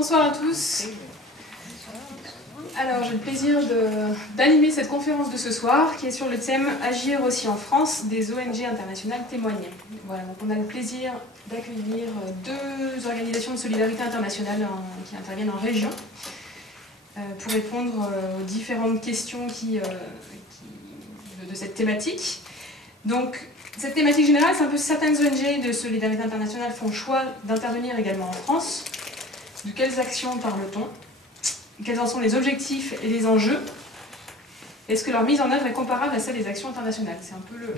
Bonsoir à tous. Alors, j'ai le plaisir d'animer cette conférence de ce soir qui est sur le thème « Agir aussi en France, des ONG internationales témoigner ». Voilà, donc on a le plaisir d'accueillir deux organisations de solidarité internationale qui interviennent en région pour répondre aux différentes questions de cette thématique. Donc, cette thématique générale, c'est un peu certaines ONG de solidarité internationale font le choix d'intervenir également en France. De quelles actions parle-t-on? Quels en sont les objectifs et les enjeux? Est-ce que leur mise en œuvre est comparable à celle des actions internationales? C'est un peu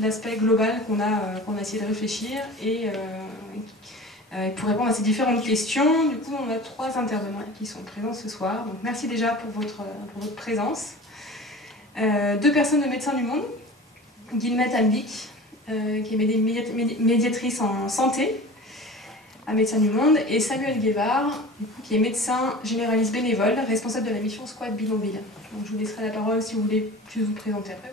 l'aspect global qu'on a essayé de réfléchir. Et pour répondre à ces différentes questions, du coup, on a trois intervenants qui sont présents ce soir. Donc, merci déjà pour votre présence. Deux personnes de Médecins du Monde. Guillemette Albic, qui est médiatrice en santé à Médecins du Monde, et Samuel Guevard, qui est médecin généraliste bénévole, responsable de la mission Squat Bidonville. Donc je vous laisserai la parole si vous voulez plus vous présenter après.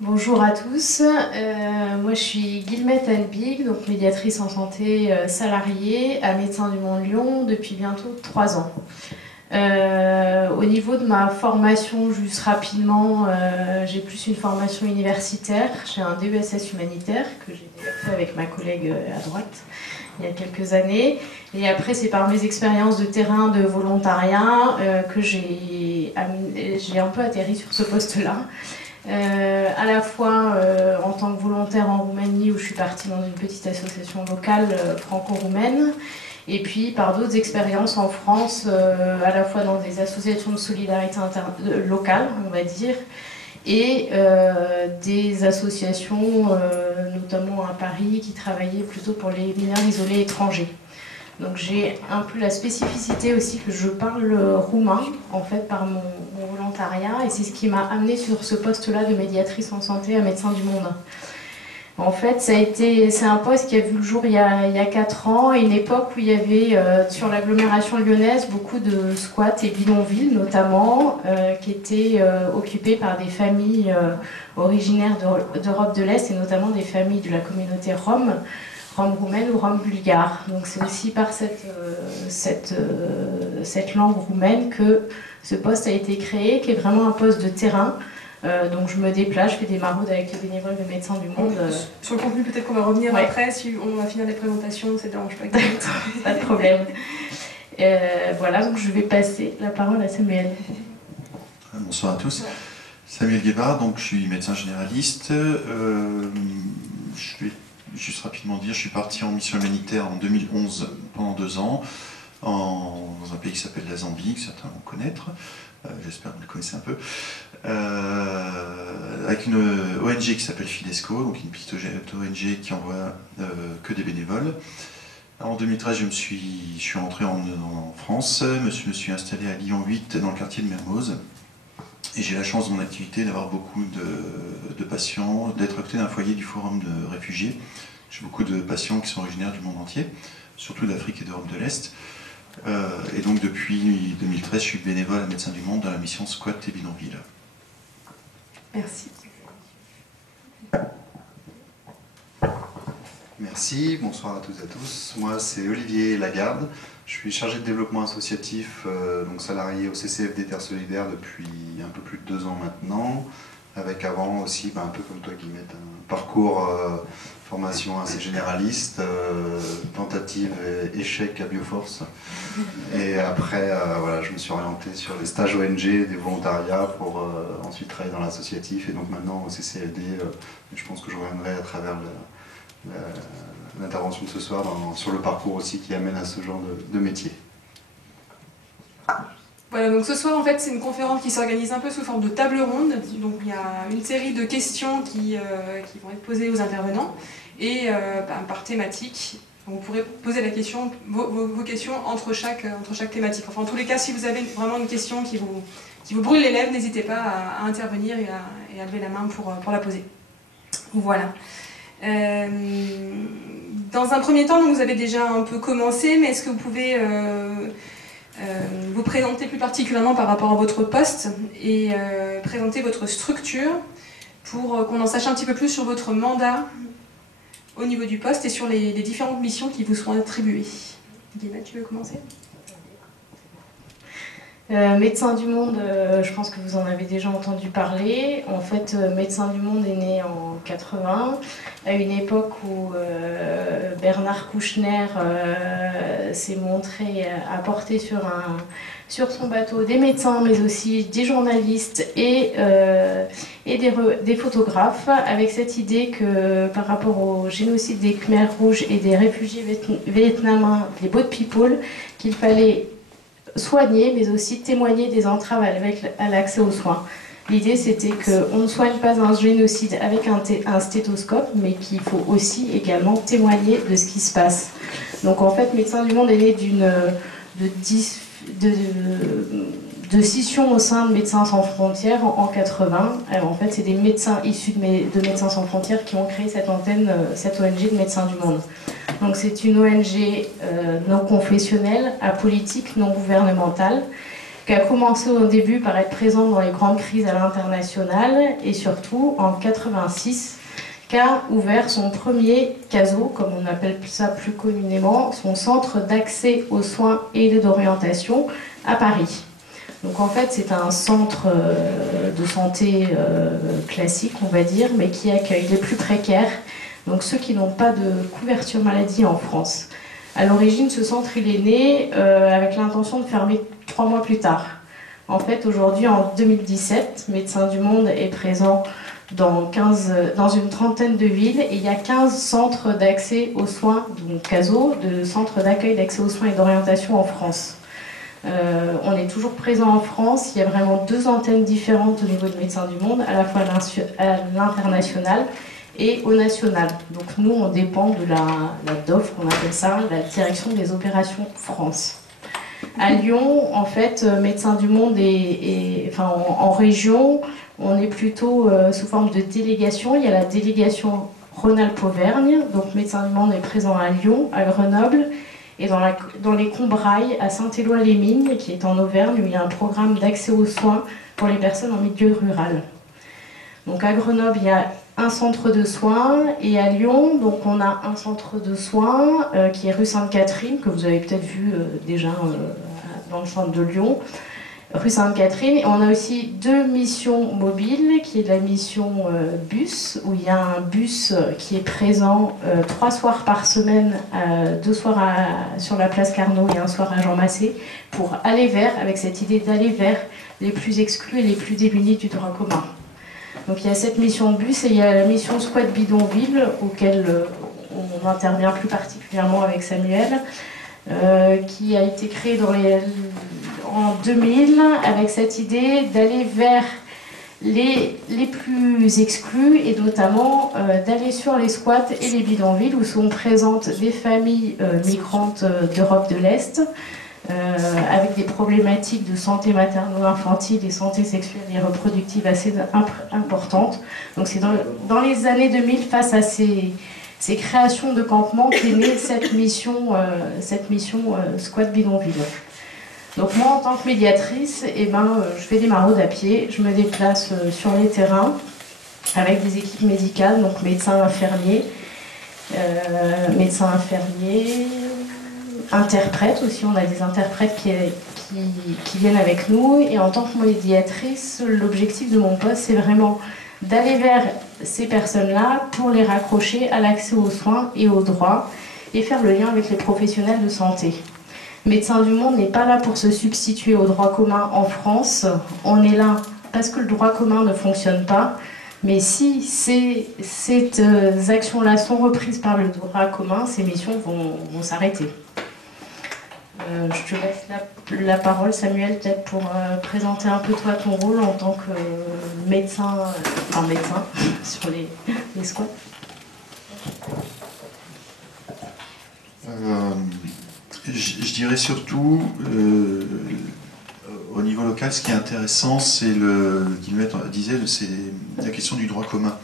Bonjour à tous, moi je suis Guillemette Albic, donc médiatrice en santé salariée à Médecins du Monde Lyon depuis bientôt 3 ans. Au niveau de ma formation, juste rapidement, j'ai plus une formation universitaire. J'ai un DESS humanitaire que j'ai d'ailleurs fait avec ma collègue à droite il y a quelques années. Et après, c'est par mes expériences de terrain, de volontariat, que j'ai un peu atterri sur ce poste-là. À la fois en tant que volontaire en Roumanie, où je suis partie dans une petite association locale franco-roumaine, et puis par d'autres expériences en France, à la fois dans des associations de solidarité locales, on va dire, et des associations, notamment à Paris, qui travaillaient plutôt pour les mineurs isolés étrangers. Donc j'ai un peu la spécificité aussi que je parle roumain, en fait, par mon volontariat, et c'est ce qui m'a amenée sur ce poste-là de médiatrice en santé à Médecins du Monde. En fait, c'est un poste qui a vu le jour il y a 4 ans, à une époque où il y avait sur l'agglomération lyonnaise beaucoup de squats et bidonvilles notamment, qui étaient occupés par des familles originaires d'Europe de l'Est et notamment des familles de la communauté rome roumaine ou rome bulgare. Donc c'est aussi par cette langue roumaine que ce poste a été créé, qui est vraiment un poste de terrain. Donc je me déplace, je fais des maraudes avec les bénévoles de Médecins du Monde. Sur le contenu, peut-être qu'on va revenir après, si on va finir les présentations, ça ne dérange pas. Pas de problème. Voilà, donc je vais passer la parole à Samuel. Bonsoir à tous. Samuel Guevard, donc je suis médecin généraliste. Je vais juste rapidement dire, je suis parti en mission humanitaire en 2011 pendant 2 ans, dans un pays qui s'appelle la Zambie, que certains vont connaître. J'espère que vous le connaissez un peu, avec une ONG qui s'appelle Fidesco, donc une petite ONG qui envoie que des bénévoles. En 2013, je suis rentré en France, je me suis installé à Lyon 8 dans le quartier de Mermoz, et j'ai la chance dans mon activité d'avoir beaucoup de patients, d'être à côté d'un foyer du Forum de réfugiés. J'ai beaucoup de patients qui sont originaires du monde entier, surtout d'Afrique et d'Europe de l'Est. Et donc depuis 2013, je suis bénévole à Médecins du Monde dans la mission Squat et Bidonville. Merci. Merci, bonsoir à toutes et à tous. Moi, c'est Olivier Lagarde. Je suis chargé de développement associatif, donc salarié au CCFD Terre Solidaire depuis un peu plus de 2 ans maintenant, avec avant aussi, un peu comme toi Guillemette, un parcours formation assez généraliste, tentative et échec à Bioforce. Et après, voilà, je me suis orienté sur les stages ONG, des volontariats pour ensuite travailler dans l'associatif et donc maintenant au CCFD. Je pense que je reviendrai à travers l'intervention de ce soir sur le parcours aussi qui amène à ce genre de métier. Voilà, donc ce soir, en fait, c'est une conférence qui s'organise un peu sous forme de table ronde. Donc il y a une série de questions qui vont être posées aux intervenants, et par thématique. Vous pourrez poser vos questions entre chaque thématique. Enfin, en tous les cas, si vous avez vraiment une question qui vous brûle les lèvres, n'hésitez pas à intervenir et à lever la main pour la poser. Voilà. Dans un premier temps, donc, vous avez déjà un peu commencé, mais est-ce que vous pouvez vous présenter plus particulièrement par rapport à votre poste et présenter votre structure pour qu'on en sache un petit peu plus sur votre mandat au niveau du poste et sur les différentes missions qui vous seront attribuées. Guillemette, tu veux commencer ? Médecins du Monde, je pense que vous en avez déjà entendu parler. En fait, Médecins du Monde est né en 80, à une époque où Bernard Kouchner s'est montré apporter sur son bateau des médecins, mais aussi des journalistes et des photographes, avec cette idée que par rapport au génocide des Khmers rouges et des réfugiés vietnamiens, les Boat People, qu'il fallait soigner, mais aussi témoigner des entraves à l'accès aux soins. L'idée, c'était qu'on ne soigne pas un génocide avec un stéthoscope, mais qu'il faut aussi également témoigner de ce qui se passe. Donc en fait, Médecins du Monde est né de scission au sein de Médecins sans frontières en 80. Alors, en fait, c'est des médecins issus de Médecins sans frontières qui ont créé cette antenne, cette ONG de Médecins du Monde. Donc c'est une ONG non confessionnelle, apolitique, non gouvernementale, qui a commencé au début par être présente dans les grandes crises à l'international et surtout en 86 qui a ouvert son premier CASO, comme on appelle ça plus communément, son centre d'accès aux soins et d'orientation à Paris. Donc en fait c'est un centre de santé classique on va dire, mais qui accueille les plus précaires, donc ceux qui n'ont pas de couverture maladie en France. À l'origine, ce centre il est né avec l'intention de fermer 3 mois plus tard. En fait, aujourd'hui, en 2017, Médecins du Monde est présent dans une trentaine de villes et il y a 15 centres d'accès aux soins, donc CASO, de centres d'accueil d'accès aux soins et d'orientation en France. On est toujours présent en France, il y a vraiment 2 antennes différentes au niveau de Médecins du Monde, à la fois à l'international et au national. Donc nous, on dépend de la DOF, on appelle ça, la Direction des Opérations France. À Lyon, en fait, Médecins du Monde en région, on est plutôt sous forme de délégation. Il y a la délégation Rhône-Alpes-Auvergne, donc Médecins du Monde est présent à Lyon, à Grenoble, et dans les Combrailles, à Saint-Éloi-les-Mines, qui est en Auvergne, où il y a un programme d'accès aux soins pour les personnes en milieu rural. Donc à Grenoble, il y a un centre de soins, et à Lyon, donc on a un centre de soins qui est rue Sainte-Catherine, que vous avez peut-être vu déjà dans le centre de Lyon, rue Sainte-Catherine. Et on a aussi 2 missions mobiles, qui est la mission bus, où il y a un bus qui est présent 3 soirs par semaine, 2 soirs sur la place Carnot et un soir à Jean Massé, pour aller vers, avec cette idée d'aller vers les plus exclus et les plus démunis du droit commun. Donc il y a cette mission bus et il y a la mission squat bidonville, auquel on intervient plus particulièrement avec Samuel, qui a été créée en 2000 avec cette idée d'aller vers les plus exclus et notamment d'aller sur les squats et les bidonvilles où sont présentes des familles migrantes d'Europe de l'Est, avec des problématiques de santé materno-infantile et santé sexuelle et reproductive assez importantes. Donc c'est dans les années 2000, face à ces créations de campements, qu'est née cette mission squat bidonville. Donc moi, en tant que médiatrice, je fais des maraudes à pied, je me déplace sur les terrains avec des équipes médicales, donc médecins infirmiers, interprètes aussi, on a des interprètes qui viennent avec nous. Et en tant que médiatrice, l'objectif de mon poste, c'est vraiment d'aller vers ces personnes-là pour les raccrocher à l'accès aux soins et aux droits et faire le lien avec les professionnels de santé. Médecins du Monde n'est pas là pour se substituer au droit commun en France. On est là parce que le droit commun ne fonctionne pas. Mais si ces actions-là sont reprises par le droit commun, ces missions vont s'arrêter. Je te laisse la parole, Samuel, peut-être pour présenter un peu toi ton rôle en tant que médecin sur les squats. Je dirais surtout, au niveau local, ce qui est intéressant, c'est c'est la question du droit commun.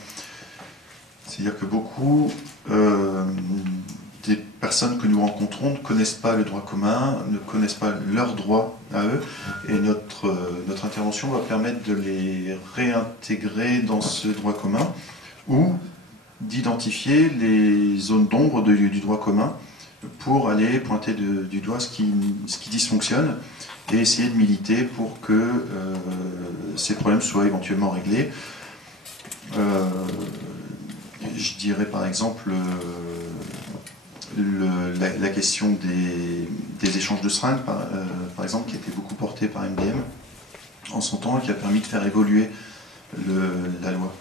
C'est-à-dire que beaucoup des personnes que nous rencontrons ne connaissent pas le droit commun, ne connaissent pas leurs droits à eux, et notre intervention va permettre de les réintégrer dans ce droit commun, ou d'identifier les zones d'ombre du droit commun pour aller pointer du doigt ce qui dysfonctionne et essayer de militer pour que ces problèmes soient éventuellement réglés. Je dirais par exemple la question des échanges de seringues, par exemple, qui a été beaucoup portée par MDM en son temps et qui a permis de faire évoluer la loi.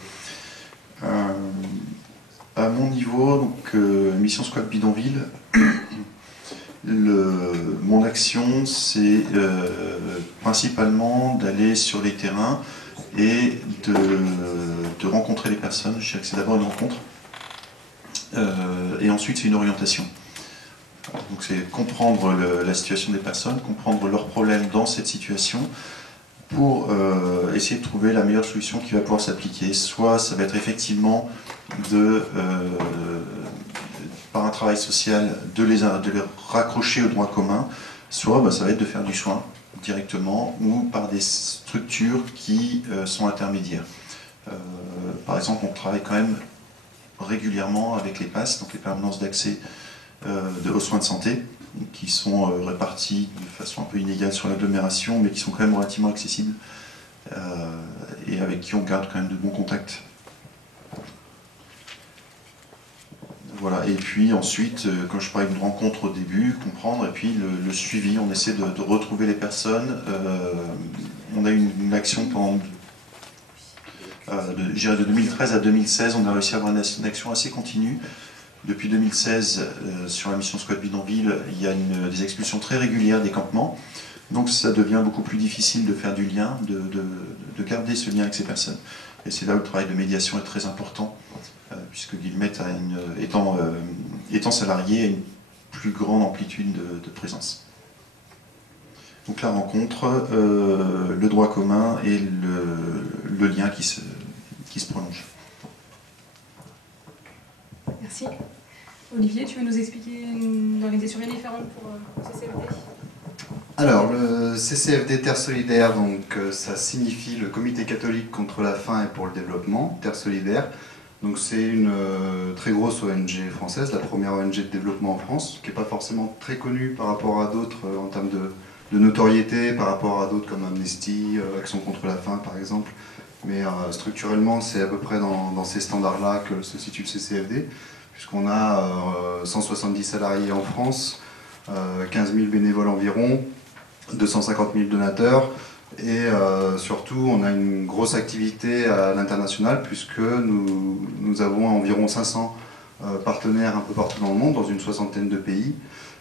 À mon niveau, donc, mission Squat Bidonville, mon action, c'est principalement d'aller sur les terrains et de rencontrer les personnes. Je dirais que c'est d'abord une rencontre, et ensuite c'est une orientation. Donc c'est comprendre la situation des personnes, comprendre leurs problèmes dans cette situation, pour essayer de trouver la meilleure solution qui va pouvoir s'appliquer. Soit ça va être effectivement par un travail social de les raccrocher au droit commun, soit ça va être de faire du soin directement ou par des structures qui sont intermédiaires. Par exemple, on travaille quand même régulièrement avec les PASS, donc les permanences d'accès aux soins de santé, qui sont répartis de façon un peu inégale sur l'agglomération, mais qui sont quand même relativement accessibles et avec qui on garde quand même de bons contacts. Voilà. Et puis ensuite, quand je parlais d'une rencontre au début, comprendre, et puis le suivi, on essaie de retrouver les personnes. On a eu une action pendant de 2013 à 2016, on a réussi à avoir une action assez continue. Depuis 2016, sur la mission Squat Bidonville, il y a des expulsions très régulières des campements. Donc ça devient beaucoup plus difficile de faire du lien, de garder ce lien avec ces personnes. Et c'est là où le travail de médiation est très important, puisque Guillemette, étant salarié, a une plus grande amplitude de présence. Donc la rencontre, le droit commun et le lien qui se prolonge. Merci. Olivier, tu veux nous expliquer une organisation bien différente pour CCFD? Alors, le CCFD Terre Solidaire, donc, ça signifie le Comité catholique contre la faim et pour le développement, Terre Solidaire. Donc c'est une très grosse ONG française, la première ONG de développement en France, qui n'est pas forcément très connue par rapport à d'autres en termes de notoriété, par rapport à d'autres comme Amnesty, Action contre la faim par exemple. Mais structurellement, c'est à peu près dans ces standards-là que se situe le CCFD, puisqu'on a 170 salariés en France, 15 000 bénévoles environ, 250 000 donateurs, et surtout on a une grosse activité à l'international, puisque nous avons environ 500 partenaires un peu partout dans le monde, dans une soixantaine de pays.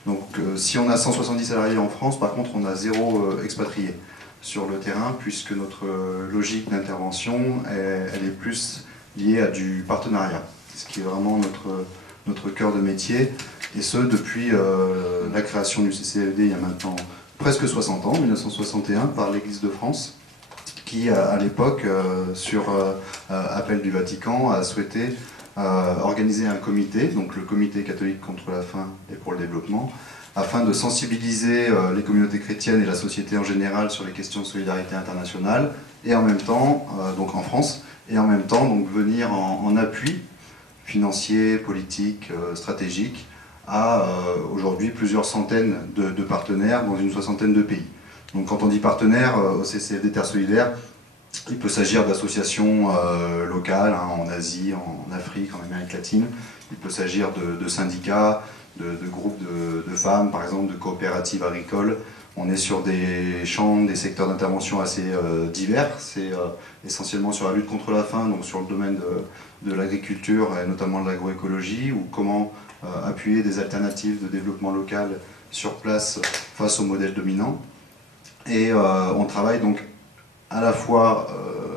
Donc si on a 170 salariés en France, par contre on a 0 expatriés sur le terrain, puisque notre logique d'intervention, elle est plus liée à du partenariat, ce qui est vraiment notre cœur de métier, et ce depuis la création du CCFD il y a maintenant presque 60 ans, 1961, par l'Église de France, qui à l'époque, sur appel du Vatican, a souhaité organiser un comité, donc le Comité catholique contre la faim et pour le développement, afin de sensibiliser les communautés chrétiennes et la société en général sur les questions de solidarité internationale, et en même temps, donc en France, et en même temps donc venir en appui financier, politique, stratégique, à aujourd'hui plusieurs centaines de partenaires dans une soixantaine de pays. Donc quand on dit partenaires au CCFD Terre Solidaire, il peut s'agir d'associations locales en Asie, en Afrique, en Amérique latine. Il peut s'agir de syndicats, de groupes de femmes, par exemple, de coopératives agricoles. On est sur des champs, des secteurs d'intervention assez divers. C'est essentiellement sur la lutte contre la faim, donc sur le domaine de l'agriculture et notamment de l'agroécologie, ou comment appuyer des alternatives de développement local sur place face au modèle dominant. Et on travaille donc à la fois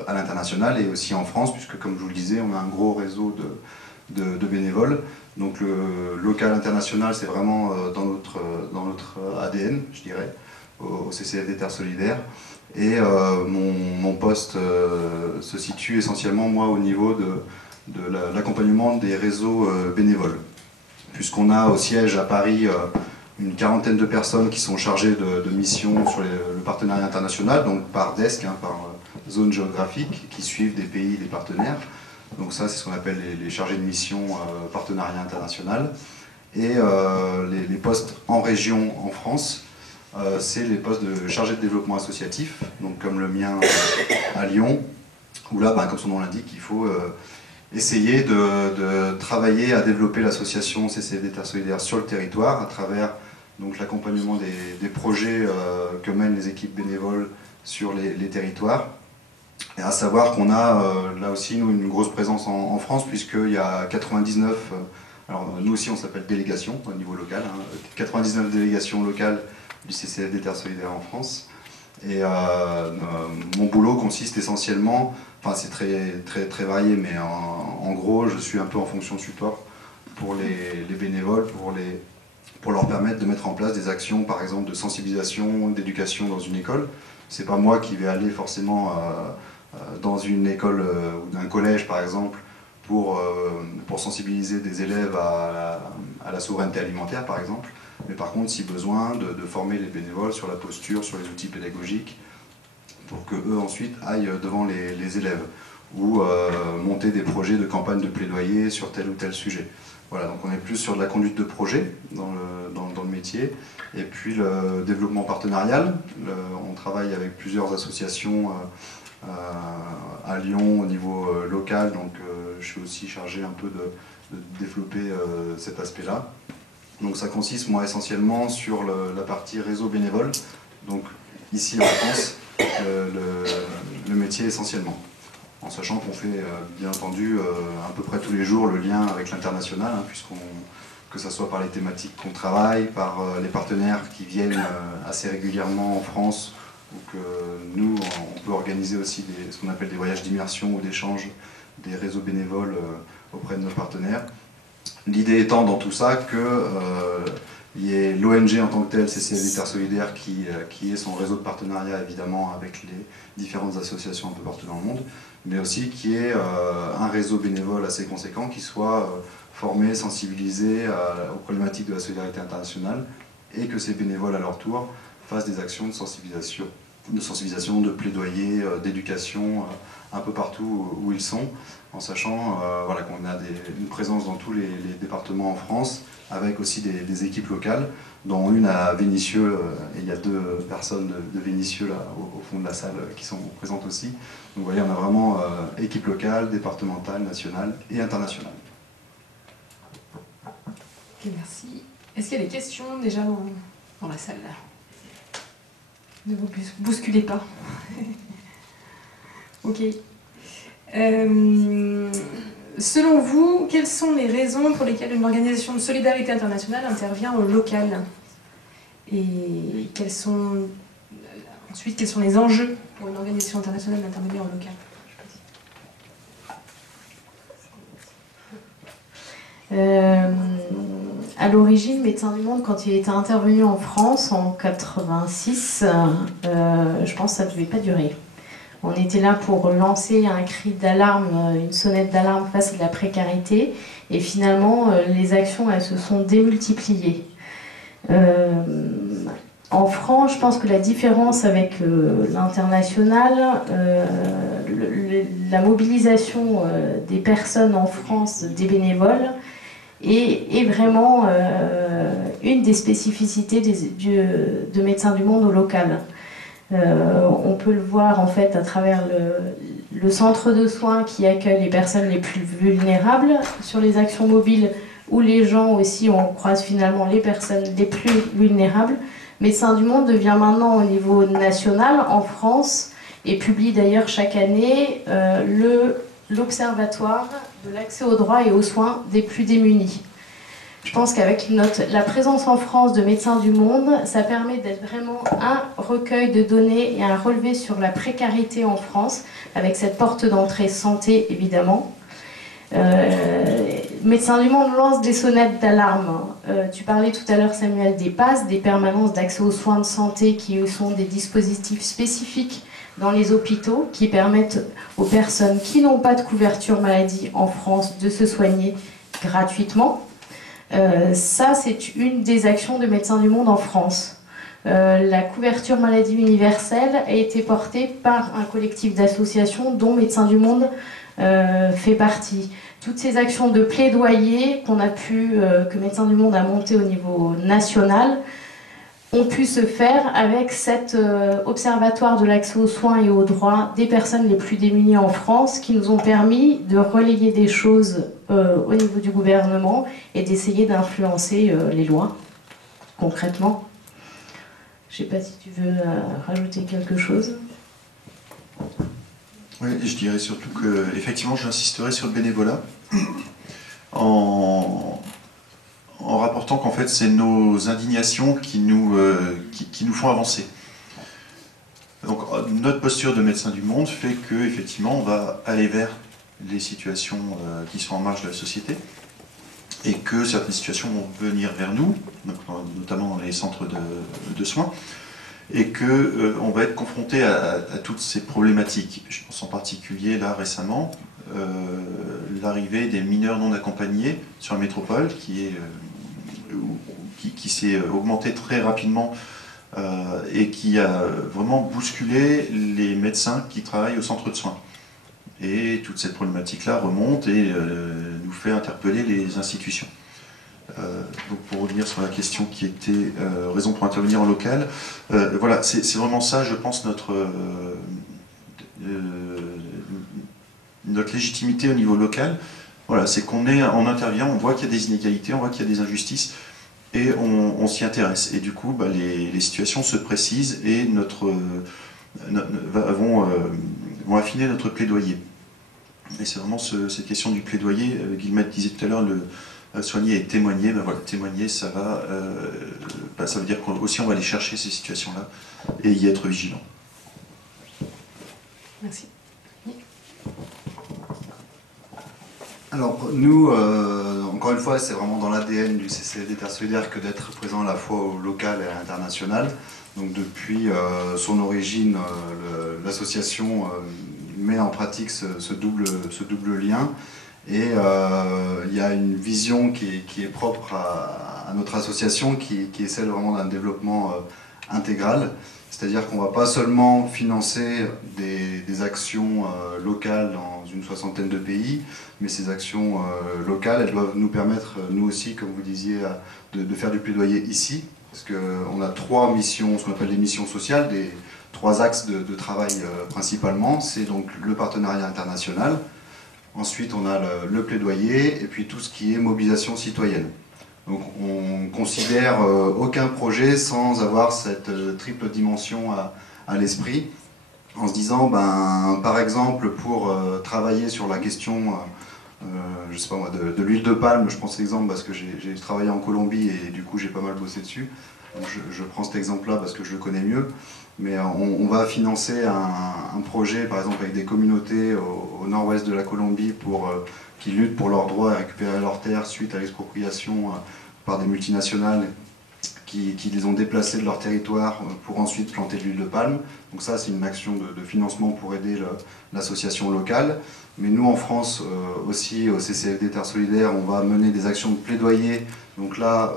à l'international et aussi en France, puisque comme je vous le disais, on a un gros réseau de bénévoles. Donc le local international, c'est vraiment dans notre ADN, je dirais, au CCFD Terre Solidaire. Et mon poste se situe essentiellement, moi, au niveau de l'accompagnement des réseaux bénévoles. Puisqu'on a au siège à Paris une quarantaine de personnes qui sont chargées de missions sur le partenariat international, donc par desk, par zone géographique, qui suivent des pays, des partenaires. Donc ça, c'est ce qu'on appelle les chargés de mission partenariat international. Et les postes en région en France, c'est les postes de chargé de développement associatif, donc comme le mien à Lyon, où là, comme son nom l'indique, il faut essayer de travailler à développer l'association CCFD Terre Solidaire sur le territoire à travers l'accompagnement des projets que mènent les équipes bénévoles sur les territoires. Et à savoir qu'on a là aussi nous, une grosse présence en France, puisqu'il y a 99, alors nous aussi on s'appelle délégation au niveau local, 99 délégations locales du CCFD Terre Solidaire en France. Et mon boulot consiste essentiellement, enfin c'est très varié, mais en gros je suis un peu en fonction de support pour les bénévoles, pour leur permettre de mettre en place des actions par exemple de sensibilisation, d'éducation dans une école. C'est pas moi qui vais aller forcément dans une école ou un collège par exemple pour sensibiliser des élèves à la souveraineté alimentaire par exemple, mais par contre si besoin de former les bénévoles sur la posture, sur les outils pédagogiques pour qu'eux ensuite aillent devant les élèves ou monter des projets de campagne de plaidoyer sur tel ou tel sujet. Voilà, donc on est plus sur de la conduite de projet dans le métier. Et puis le développement partenarial, on travaille avec plusieurs associations à Lyon au niveau local, donc je suis aussi chargé un peu de développer cet aspect-là. Donc ça consiste moi essentiellement sur la partie réseau bénévole, donc ici en France, le métier essentiellement. En sachant qu'on fait bien entendu à peu près tous les jours le lien avec l'international, que ce soit par les thématiques qu'on travaille, par les partenaires qui viennent assez régulièrement en France, ou que nous, on peut organiser aussi ce qu'on appelle des voyages d'immersion ou d'échange des réseaux bénévoles auprès de nos partenaires. L'idée étant dans tout ça qu'il y ait l'ONG en tant que telle, CCFD Terre Solidaire, qui est son réseau de partenariat évidemment avec les différentes associations un peu partout dans le monde, mais aussi qu'il y ait un réseau bénévole assez conséquent qui soit formé, sensibilisé aux problématiques de la solidarité internationale, et que ces bénévoles à leur tour fassent des actions de sensibilisation, de plaidoyer, d'éducation un peu partout où ils sont, en sachant qu'on a une présence dans tous les départements en France, avec aussi des équipes locales, dont une à Vénissieux, et il y a 2 personnes de Vénissieux là, au fond de la salle qui sont présentes aussi. Donc vous voyez, on a vraiment équipe locale, départementale, nationale et internationale. Ok, merci. Est-ce qu'il y a des questions déjà dans la salle là? Ne vous bousculez pas. Ok. Selon vous, quelles sont les raisons pour lesquelles une organisation de solidarité internationale intervient au local? Et ensuite, quels sont les enjeux pour une organisation internationale d'intervenir au local? À l'origine, Médecins du Monde, quand il était intervenu en France en 86, je pense que ça ne devait pas durer. On était là pour lancer un cri d'alarme, une sonnette d'alarme face à la précarité, et finalement, les actions elles se sont démultipliées. En France, je pense que la différence avec l'international, la mobilisation des personnes en France, des bénévoles, est vraiment une des spécificités de Médecins du Monde au local. On peut le voir en fait à travers le centre de soins qui accueille les personnes les plus vulnérables, sur les actions mobiles où les gens aussi, on croise finalement les personnes les plus vulnérables. Médecins du Monde devient maintenant au niveau national en France et publie d'ailleurs chaque année l'Observatoire de l'accès aux droits et aux soins des plus démunis. Je pense qu'avec la présence en France de Médecins du Monde, ça permet d'être vraiment un recueil de données et un relevé sur la précarité en France, avec cette porte d'entrée santé évidemment. Médecins du Monde lance des sonnettes d'alarme. Tu parlais tout à l'heure, Samuel, des PASS, des permanences d'accès aux soins de santé, qui sont des dispositifs spécifiques dans les hôpitaux qui permettent aux personnes qui n'ont pas de couverture maladie en France de se soigner gratuitement. Ça, c'est une des actions de Médecins du Monde en France. La couverture maladie universelle a été portée par un collectif d'associations dont Médecins du Monde fait partie. Toutes ces actions de plaidoyer que Médecins du Monde a montées au niveau national, ont pu se faire avec cet observatoire de l'accès aux soins et aux droits des personnes les plus démunies en France, qui nous ont permis de relayer des choses au niveau du gouvernement et d'essayer d'influencer les lois, concrètement. Je ne sais pas si tu veux rajouter quelque chose. Oui, je dirais surtout que, effectivement, j'insisterai sur le bénévolat en rapportant qu'en fait, c'est nos indignations qui nous font avancer. Donc, notre posture de Médecins du Monde fait que, effectivement, on va aller vers les situations qui sont en marge de la société et que certaines situations vont venir vers nous, donc, notamment dans les centres de soins, et qu'on va être confronté à toutes ces problématiques. Je pense en particulier, là, récemment, l'arrivée des mineurs non accompagnés sur la métropole, qui s'est augmentée très rapidement et qui a vraiment bousculé les médecins qui travaillent au centre de soins. Et toute cette problématique-là remonte et nous fait interpeller les institutions. Donc pour revenir sur la question qui était raison pour intervenir en local, voilà, c'est vraiment ça, je pense, notre légitimité au niveau local. Voilà, c'est qu'on intervient, on voit qu'il y a des inégalités, on voit qu'il y a des injustices, et on s'y intéresse. Et du coup, les situations se précisent et vont affiner notre plaidoyer. Et c'est vraiment cette question du plaidoyer. Guillemette disait tout à l'heure, soigner et témoigner. Ben voilà, témoigner, ça veut dire qu'aussi on va aller chercher ces situations-là et y être vigilant. Merci. Alors nous, encore une fois, c'est vraiment dans l'ADN du CCFD Terre Solidaire que d'être présent à la fois au local et à l'international. Donc depuis son origine, l'association met en pratique ce double lien. Et il y a une vision qui est propre à notre association, qui est celle vraiment d'un développement intégral. C'est-à-dire qu'on ne va pas seulement financer des actions locales dans une soixantaine de pays, mais ces actions locales, elles doivent nous permettre, nous aussi, comme vous disiez, de faire du plaidoyer ici. Parce qu'on a 3 missions, ce qu'on appelle des missions sociales, des 3 axes de travail principalement. C'est donc le partenariat international. Ensuite, on a le plaidoyer et puis tout ce qui est mobilisation citoyenne. Donc on considère aucun projet sans avoir cette triple dimension à l'esprit, en se disant, par exemple, pour travailler sur la question, je sais pas moi, de l'huile de palme, je prends cet exemple parce que j'ai travaillé en Colombie et du coup j'ai pas mal bossé dessus. Donc je prends cet exemple-là parce que je le connais mieux. Mais on va financer un projet, par exemple, avec des communautés au nord-ouest de la Colombie qui luttent pour leurs droits et récupérer leurs terres suite à l'expropriation par des multinationales qui les ont déplacés de leur territoire pour ensuite planter de l'huile de palme. Donc ça, c'est une action de financement pour aider l'association locale. Mais nous, en France, aussi, au CCFD Terre Solidaire, on va mener des actions de plaidoyer. Donc là,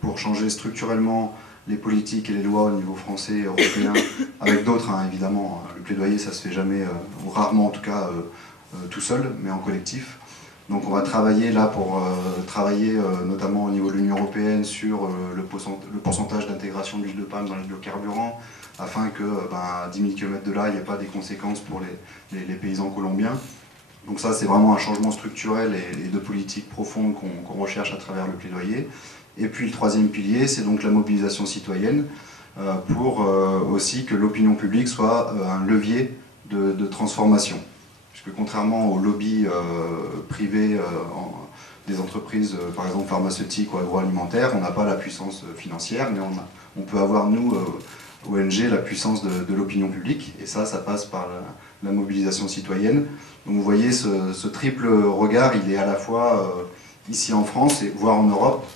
pour changer structurellement les politiques et les lois au niveau français et européen, avec d'autres, hein, évidemment. Le plaidoyer, ça se fait jamais, ou rarement en tout cas, tout seul, mais en collectif. Donc on va travailler là pour travailler notamment au niveau de l'Union européenne sur le pourcentage d'intégration d'huile de palme dans les biocarburants, afin que à 10 000 km de là, il n'y ait pas des conséquences pour les paysans colombiens. Donc ça, c'est vraiment un changement structurel et de politique profonde qu'on recherche à travers le plaidoyer. Et puis le troisième pilier, c'est donc la mobilisation citoyenne, pour aussi que l'opinion publique soit un levier de transformation. Puisque contrairement aux lobbies privés des entreprises, par exemple pharmaceutiques ou agroalimentaires, on n'a pas la puissance financière, mais on peut avoir, nous, ONG, la puissance de l'opinion publique, et ça passe par la mobilisation citoyenne. Donc vous voyez, ce triple regard, il est à la fois ici en France, voire en Europe,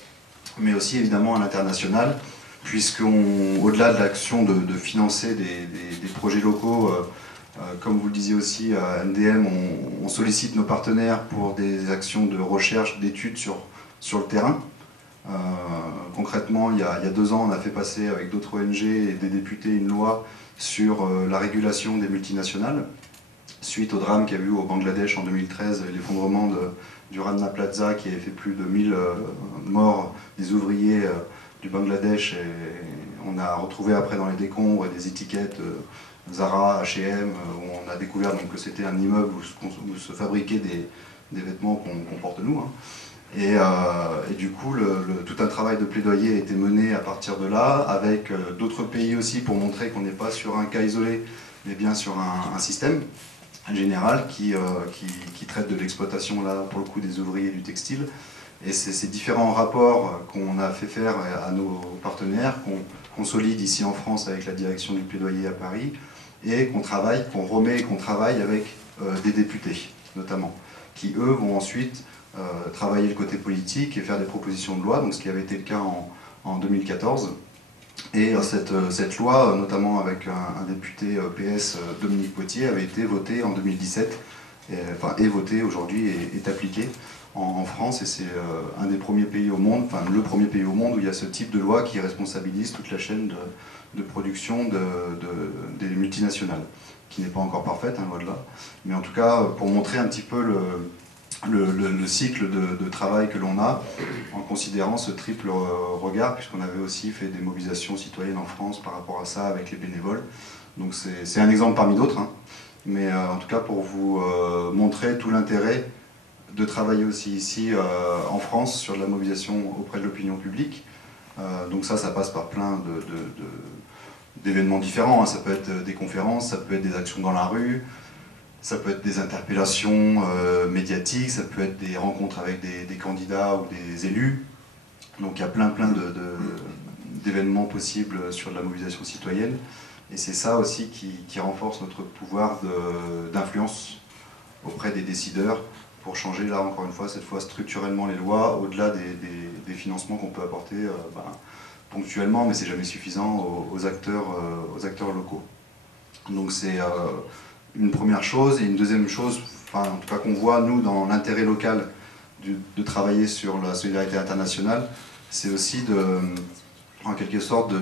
mais aussi évidemment à l'international, puisqu'au-delà de l'action de financer des projets locaux, comme vous le disiez aussi, à MDM, on sollicite nos partenaires pour des actions de recherche, d'études sur le terrain. Concrètement, il y a 2 ans, on a fait passer avec d'autres ONG et des députés une loi sur la régulation des multinationales, suite au drame qu'il y a eu au Bangladesh en 2013, l'effondrement du Rana Plaza qui avait fait plus de 1000 morts des ouvriers du Bangladesh. Et on a retrouvé après dans les décombres des étiquettes Zara, H&M, où on a découvert donc, que c'était un immeuble où se fabriquaient des vêtements qu'on porte nous. Hein. Et du coup, tout un travail de plaidoyer a été mené à partir de là, avec d'autres pays aussi, pour montrer qu'on n'est pas sur un cas isolé, mais bien sur un système général qui traite de l'exploitation, là, pour le coup, des ouvriers du textile. Et c'est ces différents rapports qu'on a fait faire à nos partenaires, qu'on consolide ici en France avec la direction du plaidoyer à Paris, et qu'on remet et qu'on travaille avec des députés, notamment, qui, eux, vont ensuite travailler le côté politique et faire des propositions de loi, donc ce qui avait été le cas en 2014. Et cette loi, notamment avec un député PS, Dominique Potier, avait été votée en 2017, est votée aujourd'hui et est appliquée en France, et c'est un des premiers pays au monde, enfin le premier pays au monde où il y a ce type de loi qui responsabilise toute la chaîne de production des multinationales, qui n'est pas encore parfaite, hein, loin de là. Mais en tout cas, pour montrer un petit peu le cycle de travail que l'on a, en considérant ce triple regard, puisqu'on avait aussi fait des mobilisations citoyennes en France par rapport à ça avec les bénévoles. Donc c'est un exemple parmi d'autres, hein. Mais en tout cas pour vous montrer tout l'intérêt de travailler aussi ici en France sur de la mobilisation auprès de l'opinion publique. Donc ça passe par plein d'événements différents, hein. Ça peut être des conférences, ça peut être des actions dans la rue, ça peut être des interpellations médiatiques, ça peut être des rencontres avec des candidats ou des élus. Donc il y a plein d'événements possibles sur de la mobilisation citoyenne. Et c'est ça aussi qui renforce notre pouvoir d'influence auprès des décideurs pour changer, là encore une fois, cette fois structurellement les lois, au-delà des financements qu'on peut apporter ponctuellement, mais c'est jamais suffisant aux acteurs locaux. Donc c'est une première chose, et une deuxième chose, en tout cas qu'on voit nous dans l'intérêt local de travailler sur la solidarité internationale, c'est aussi en quelque sorte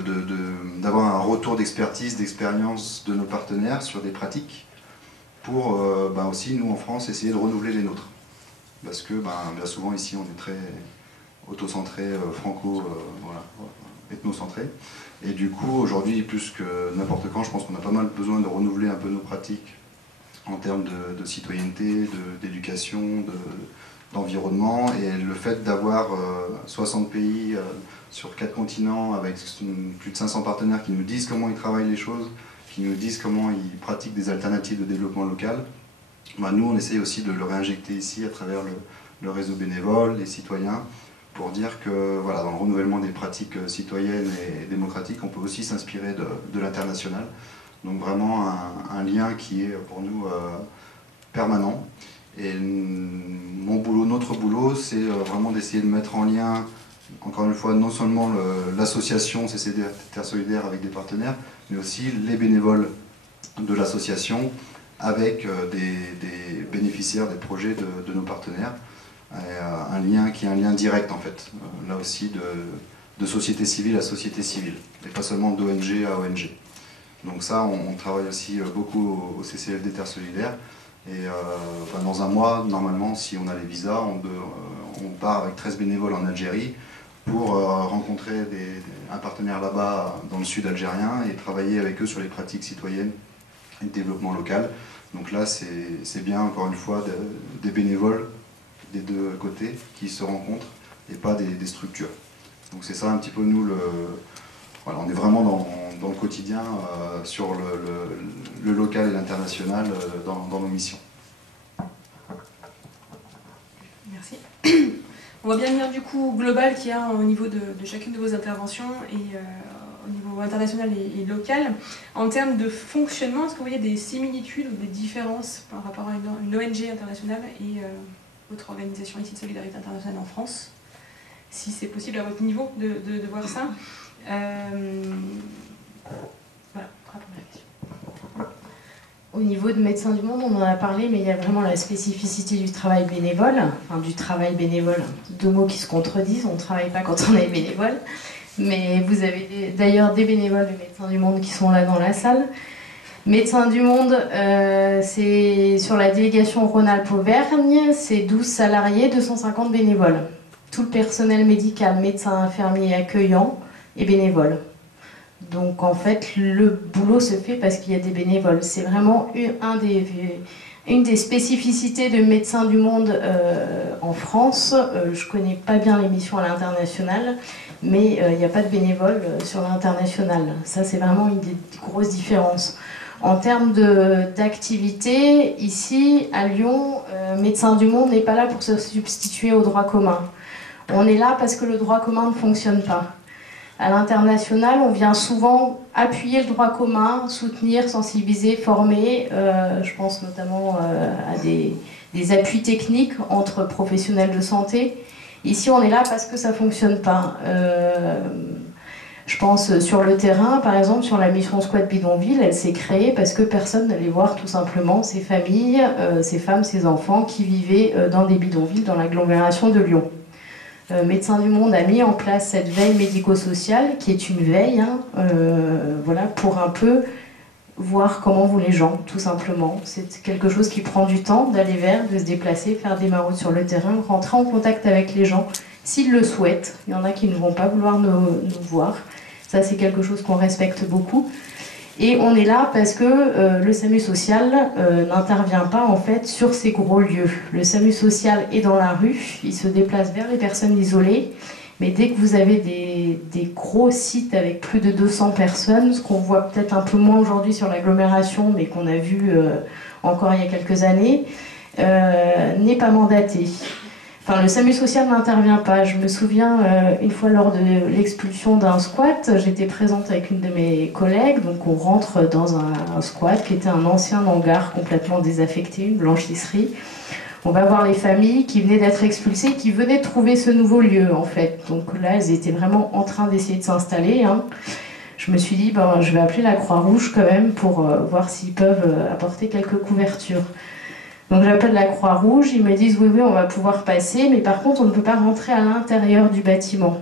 d'avoir un retour d'expertise, d'expérience de nos partenaires sur des pratiques pour aussi nous en France essayer de renouveler les nôtres. Parce que bien souvent ici on est très auto-centré, ethnocentré. Et du coup aujourd'hui plus que n'importe quand, je pense qu'on a pas mal besoin de renouveler un peu nos pratiques en termes de citoyenneté, d'éducation, d'environnement. Et le fait d'avoir 60 pays sur 4 continents avec plus de 500 partenaires qui nous disent comment ils travaillent les choses, qui nous disent comment ils pratiquent des alternatives de développement local, nous on essaye aussi de le réinjecter ici à travers le réseau bénévole, les citoyens, pour dire que dans le renouvellement des pratiques citoyennes et démocratiques, on peut aussi s'inspirer de l'international. Donc vraiment un lien qui est pour nous permanent. Et notre boulot, c'est vraiment d'essayer de mettre en lien, encore une fois, non seulement l'association CCD Terre Solidaire avec des partenaires, mais aussi les bénévoles de l'association avec des bénéficiaires des projets de nos partenaires. Un lien qui est un lien direct en fait, là aussi de société civile à société civile, et pas seulement d'ONG à ONG. Donc ça, on travaille aussi beaucoup au CCFD Terre Solidaire. Et dans un mois, normalement, si on a les visas, on part avec 13 bénévoles en Algérie pour rencontrer un partenaire là-bas dans le sud algérien et travailler avec eux sur les pratiques citoyennes et le développement local. Donc là, c'est bien, encore une fois, des bénévoles des deux côtés qui se rencontrent et pas des structures. Donc c'est ça un petit peu nous, on est vraiment dans le quotidien sur le local et l'international dans nos missions. Merci. On va bien venir du coup global qu'il y a au niveau de chacune de vos interventions et au niveau international et local. En termes de fonctionnement, est-ce que vous voyez des similitudes ou des différences par rapport à une ONG internationale et votre organisation ici de Solidarité Internationale en France? Si c'est possible à votre niveau de voir ça. Voilà, pour la première question. Au niveau de Médecins du Monde, on en a parlé, mais il y a vraiment la spécificité du travail bénévole. Enfin, du travail bénévole, deux mots qui se contredisent, on ne travaille pas quand on est bénévole. Mais vous avez d'ailleurs des bénévoles de Médecins du Monde qui sont là dans la salle. Médecins du Monde, c'est sur la délégation Rhône-Alpes-Auvergne, c'est 12 salariés, 250 bénévoles. Tout le personnel médical, médecins, infirmiers, accueillants et bénévoles. Donc en fait, le boulot se fait parce qu'il y a des bénévoles. C'est vraiment une des spécificités de Médecins du Monde en France. Je ne connais pas bien les missions à l'international, mais il n'y a pas de bénévoles sur l'international. Ça, c'est vraiment une des grosses différences. En termes d'activité, ici, à Lyon, Médecins du Monde n'est pas là pour se substituer au droit commun. On est là parce que le droit commun ne fonctionne pas. À l'international, on vient souvent appuyer le droit commun, soutenir, sensibiliser, former. Je pense notamment à des appuis techniques entre professionnels de santé. Ici, on est là parce que ça ne fonctionne pas. Je pense sur le terrain, par exemple, sur la mission Squat Bidonville, elle s'est créée parce que personne n'allait voir tout simplement ces familles, ces femmes, ces enfants qui vivaient dans des bidonvilles dans l'agglomération de Lyon. Médecins du Monde a mis en place cette veille médico-sociale, qui est une veille, voilà, pour un peu voir comment vont les gens, tout simplement. C'est quelque chose qui prend du temps d'aller vers, de se déplacer, faire des maraudes sur le terrain, rentrer en contact avec les gens, s'ils le souhaitent. Il y en a qui ne vont pas vouloir nous voir. Ça, c'est quelque chose qu'on respecte beaucoup. Et on est là parce que le SAMU social n'intervient pas en fait sur ces gros lieux. Le SAMU social est dans la rue, il se déplace vers les personnes isolées, mais dès que vous avez des gros sites avec plus de 200 personnes, ce qu'on voit peut-être un peu moins aujourd'hui sur l'agglomération, mais qu'on a vu encore il y a quelques années, n'est pas mandaté. Enfin, le SAMU social n'intervient pas. Je me souviens, une fois lors de l'expulsion d'un squat, j'étais présente avec une de mes collègues, donc on rentre dans un squat qui était un ancien hangar complètement désaffecté, une blanchisserie. On va voir les familles qui venaient d'être expulsées, qui venaient de trouver ce nouveau lieu, en fait. Donc là, elles étaient vraiment en train d'essayer de s'installer. Je me suis dit, ben, je vais appeler la Croix-Rouge quand même pour voir s'ils peuvent apporter quelques couvertures. Donc j'appelle la Croix-Rouge, ils me disent oui, on va pouvoir passer, mais par contre on ne peut pas rentrer à l'intérieur du bâtiment.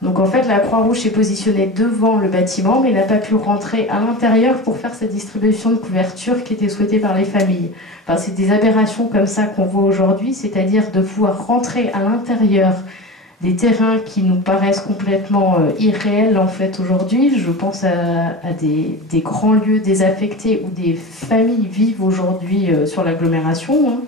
Donc en fait la Croix-Rouge s'est positionnée devant le bâtiment, mais n'a pas pu rentrer à l'intérieur pour faire cette distribution de couverture qui était souhaitée par les familles. Enfin, c'est des aberrations comme ça qu'on voit aujourd'hui, c'est-à-dire de pouvoir rentrer à l'intérieur des terrains qui nous paraissent complètement irréels en fait aujourd'hui. Je pense à des grands lieux désaffectés où des familles vivent aujourd'hui sur l'agglomération.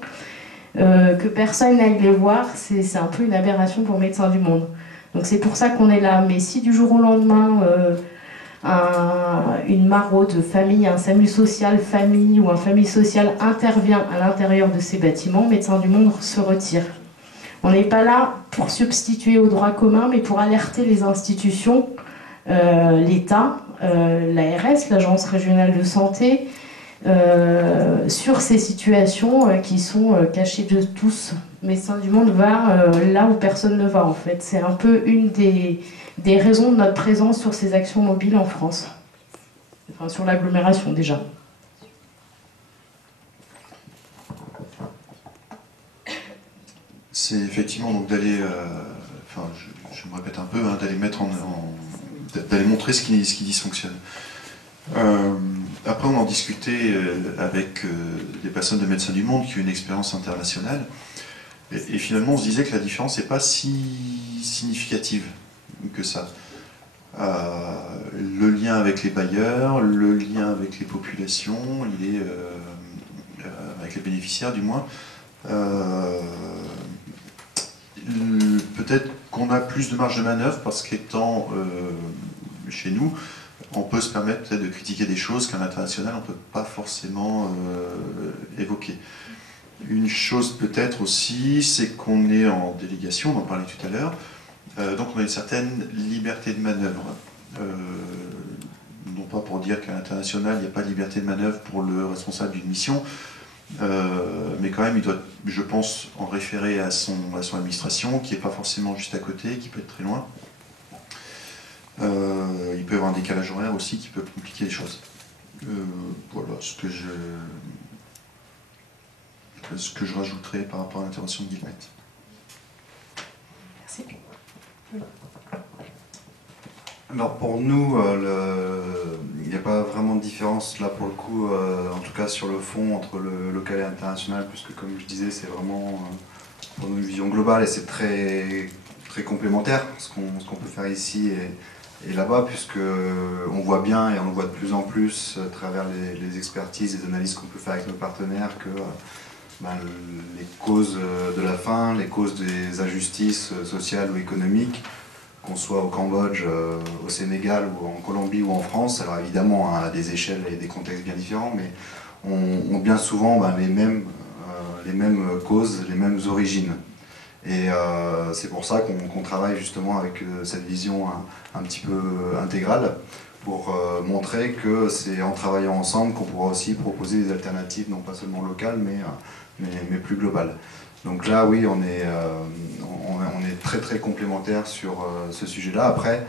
Que personne n'aille les voir, c'est un peu une aberration pour Médecins du Monde. Donc c'est pour ça qu'on est là. Mais si du jour au lendemain, une maraude famille, un SAMU social famille ou un famille social intervient à l'intérieur de ces bâtiments, Médecins du Monde se retire. On n'est pas là pour substituer au droit commun, mais pour alerter les institutions, l'État, l'ARS, l'Agence régionale de santé, sur ces situations qui sont cachées de tous. Médecins du Monde va là où personne ne va, en fait. C'est un peu une des raisons de notre présence sur ces actions mobiles en France. Enfin, sur l'agglomération, déjà. C'est effectivement donc d'aller, enfin je me répète un peu, d'aller mettre d'aller montrer ce qui dysfonctionne. Après on en discutait avec des personnes de Médecins du Monde qui ont une expérience internationale, et finalement on se disait que la différence n'est pas si significative que ça. Le lien avec les bailleurs, le lien avec les populations, avec les bénéficiaires du moins. Peut-être qu'on a plus de marge de manœuvre parce qu'étant chez nous, on peut se permettre peut-être de critiquer des choses qu'à l'international on ne peut pas forcément évoquer. Une chose peut-être aussi, c'est qu'on est en délégation, on en parlait tout à l'heure, donc on a une certaine liberté de manœuvre. Non pas pour dire qu'à l'international il n'y a pas de liberté de manœuvre pour le responsable d'une mission, mais quand même il doit, je pense, en référer à son administration, qui n'est pas forcément juste à côté, qui peut être très loin. Il peut y avoir un décalage horaire aussi qui peut compliquer les choses. Voilà ce que je rajouterais par rapport à l'intervention de Guillemette. Merci. Alors pour nous, n'y a pas vraiment de différence là pour le coup, en tout cas sur le fond, entre le local et l'international, puisque comme je disais, c'est vraiment pour nous une vision globale et c'est très complémentaire ce qu'on peut faire ici et là-bas, puisque on voit bien et on le voit de plus en plus à travers les expertises, les analyses qu'on peut faire avec nos partenaires que les causes de la faim, les causes des injustices sociales ou économiques, qu'on soit au Cambodge, au Sénégal ou en Colombie ou en France, alors évidemment à des échelles et des contextes bien différents, mais ont bien souvent les mêmes causes, les mêmes origines. Et c'est pour ça qu'on travaille justement avec cette vision un petit peu intégrale, pour montrer que c'est en travaillant ensemble qu'on pourra aussi proposer des alternatives, non pas seulement locales, mais plus globales. Donc là, oui, on est très complémentaires sur ce sujet-là. Après,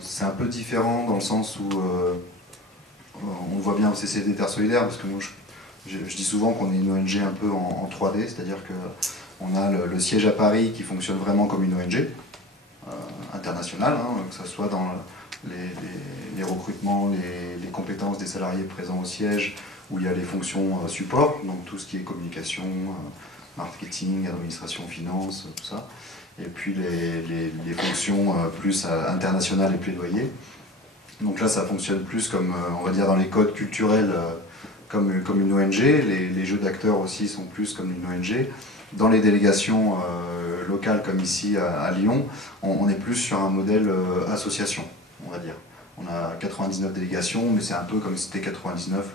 c'est un peu différent dans le sens où on voit bien au CCFD Terre Solidaire, parce que moi je dis souvent qu'on est une ONG un peu en 3D, c'est-à-dire qu'on a le siège à Paris qui fonctionne vraiment comme une ONG internationale, que ce soit dans les recrutements, les compétences des salariés présents au siège, où il y a les fonctions support, donc tout ce qui est communication, marketing, administration, finance, tout ça. Et puis les fonctions plus internationales et plaidoyer. Donc là, ça fonctionne plus comme, on va dire, dans les codes culturels, comme une ONG. Les jeux d'acteurs aussi sont plus comme une ONG. Dans les délégations locales, comme ici à Lyon, on est plus sur un modèle association, on va dire. On a 99 délégations, mais c'est un peu comme si c'était 99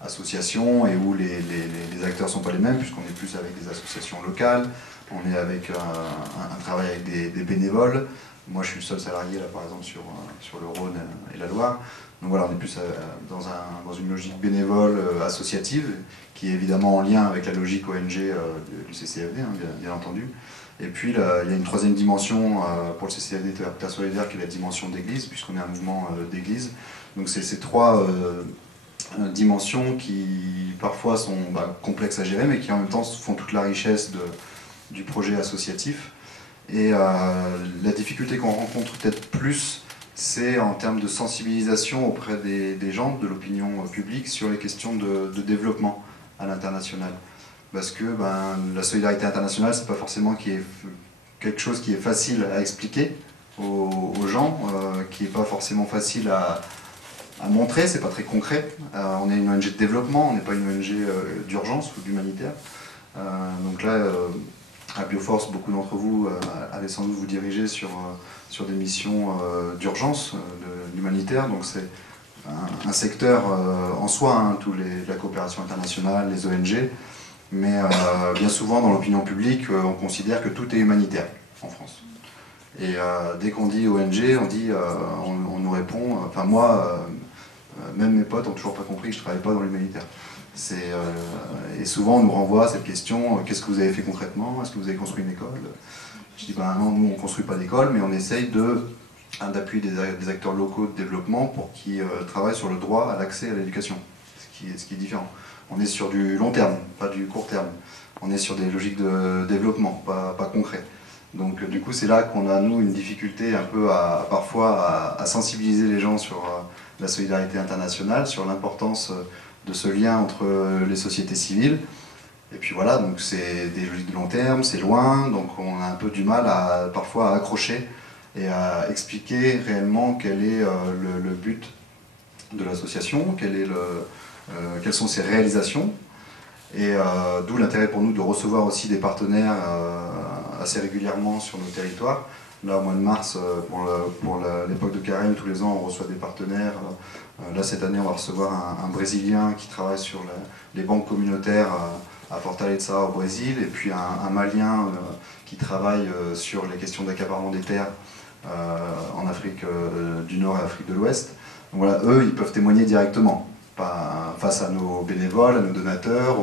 associations, et où les acteurs ne sont pas les mêmes, puisqu'on est plus avec des associations locales, on est avec un travail avec des bénévoles. Moi, je suis le seul salarié, là, par exemple, sur le Rhône et la Loire. Donc voilà, on est plus dans une logique bénévole, associative, qui est évidemment en lien avec la logique ONG du CCFD, bien entendu. Et puis, là, il y a une troisième dimension pour le CCFD Terre Solidaire, qui est la dimension d'église, puisqu'on est un mouvement d'église. Donc c'est ces trois dimensions qui, parfois, sont complexes à gérer, mais qui, en même temps, font toute la richesse du projet associatif. Et la difficulté qu'on rencontre peut-être plus, c'est en termes de sensibilisation auprès des gens, de l'opinion publique, sur les questions de développement à l'international. Parce que la solidarité internationale, c'est pas forcément quelque chose qui est facile à expliquer aux gens, qui n'est pas forcément facile à montrer, c'est pas très concret. On est une ONG de développement, on n'est pas une ONG d'urgence ou d'humanitaire. Donc là, à Bioforce, beaucoup d'entre vous allaient sans doute vous diriger sur des missions d'urgence, d'humanitaire. Donc c'est un secteur en soi, la coopération internationale, les ONG. Mais bien souvent, dans l'opinion publique, on considère que tout est humanitaire en France. Et dès qu'on dit ONG, on nous répond, enfin moi, même mes potes n'ont toujours pas compris que je ne travaille pas dans l'humanitaire. Et souvent, on nous renvoie à cette question, qu'est-ce que vous avez fait concrètement? Est-ce que vous avez construit une école? Je dis, non, nous, on ne construit pas d'école, mais on essaye d'appuyer des acteurs locaux de développement pour qu'ils travaillent sur le droit à l'accès à l'éducation, ce qui est différent. On est sur du long terme, pas du court terme. On est sur des logiques de développement, pas concret. Donc du coup, c'est là qu'on a, nous, une difficulté un peu parfois à sensibiliser les gens sur la solidarité internationale, sur l'importance de ce lien entre les sociétés civiles. Et puis voilà, donc c'est des logiques de long terme, c'est loin, donc on a un peu du mal parfois à accrocher et à expliquer réellement quel est le but de l'association, quelles sont ses réalisations, et d'où l'intérêt pour nous de recevoir aussi des partenaires assez régulièrement sur nos territoires. Là, au mois de mars, pour l'époque de Carême, tous les ans, on reçoit des partenaires. Là, cette année, on va recevoir un Brésilien qui travaille sur les banques communautaires à Fortaleza au Brésil, et puis un Malien qui travaille sur les questions d'accaparement des terres en Afrique du Nord et Afrique de l'Ouest. Donc voilà, eux, ils peuvent témoigner directement, face à nos bénévoles, à nos donateurs,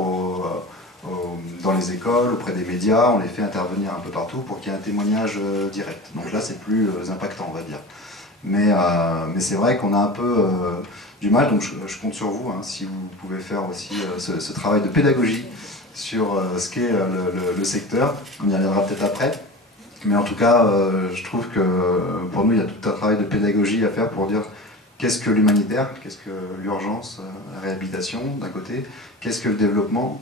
dans les écoles, auprès des médias. On les fait intervenir un peu partout pour qu'il y ait un témoignage direct. Donc là, c'est plus impactant, on va dire. Mais c'est vrai qu'on a un peu du mal, donc je compte sur vous, si vous pouvez faire aussi ce travail de pédagogie sur ce qu'est le secteur. On y reviendra peut-être après. Mais en tout cas, je trouve que pour nous, il y a tout un travail de pédagogie à faire pour dire qu'est-ce que l'humanitaire, qu'est-ce que l'urgence, la réhabilitation d'un côté, qu'est-ce que le développement,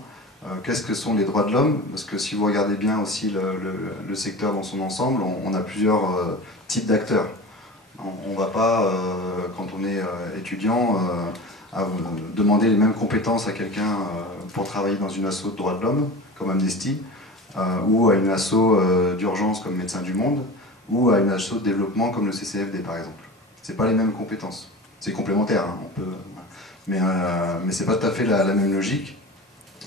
qu'est-ce que sont les droits de l'homme, parce que si vous regardez bien aussi le secteur dans son ensemble, on a plusieurs types d'acteurs. On ne va pas, quand on est étudiant, demander les mêmes compétences à quelqu'un pour travailler dans une asso de droits de l'homme, comme Amnesty, ou à une asso d'urgence comme Médecins du Monde, ou à une asso de développement comme le CCFD par exemple. C'est pas les mêmes compétences. C'est complémentaire, hein, mais c'est pas tout à fait la même logique.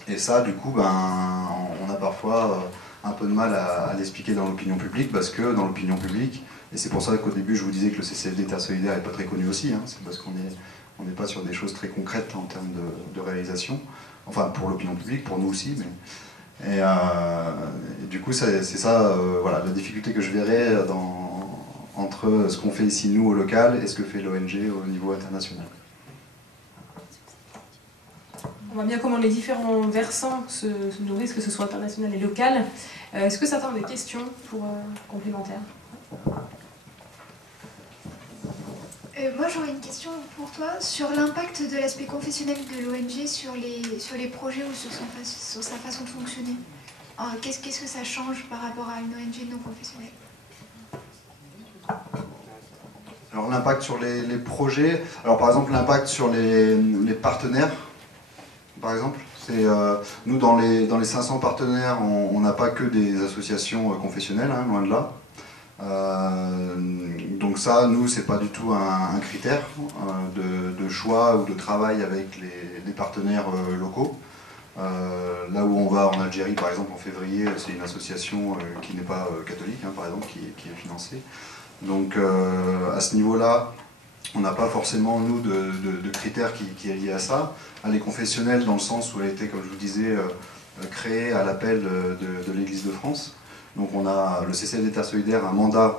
Et ça, du coup, on a parfois un peu de mal à l'expliquer dans l'opinion publique, parce que dans l'opinion publique, et c'est pour ça qu'au début je vous disais que le CCFD Terre Solidaire n'est pas très connu aussi, hein, c'est parce qu'on n'est pas sur des choses très concrètes en termes de réalisation, enfin pour l'opinion publique, pour nous aussi, et du coup c'est ça, voilà, la difficulté que je verrais entre ce qu'on fait ici nous au local et ce que fait l'ONG au niveau international. On voit bien comment les différents versants se nourrissent, que ce soit international et local. Est-ce que certains ont des questions complémentaires? Moi j'aurais une question pour toi sur l'impact de l'aspect confessionnel de l'ONG sur les projets ou sur sa façon de fonctionner. Qu'est-ce que ça change par rapport à une ONG non confessionnelle? Alors l'impact sur les projets, alors par exemple l'impact sur les partenaires, par exemple, c'est nous dans les 500 partenaires, on n'a pas que des associations confessionnelles, hein, loin de là. Donc ça, nous, c'est pas du tout un critère de choix ou de travail avec les partenaires locaux. Là où on va en Algérie, par exemple, en février, c'est une association qui n'est pas catholique, hein, par exemple, qui est financée. Donc à ce niveau-là, on n'a pas forcément, nous, de critères qui est lié à ça. Elle est confessionnelle dans le sens où elle a été, comme je vous disais, créée à l'appel de l'Église de France. Donc on a le CCFD Terre Solidaire, un mandat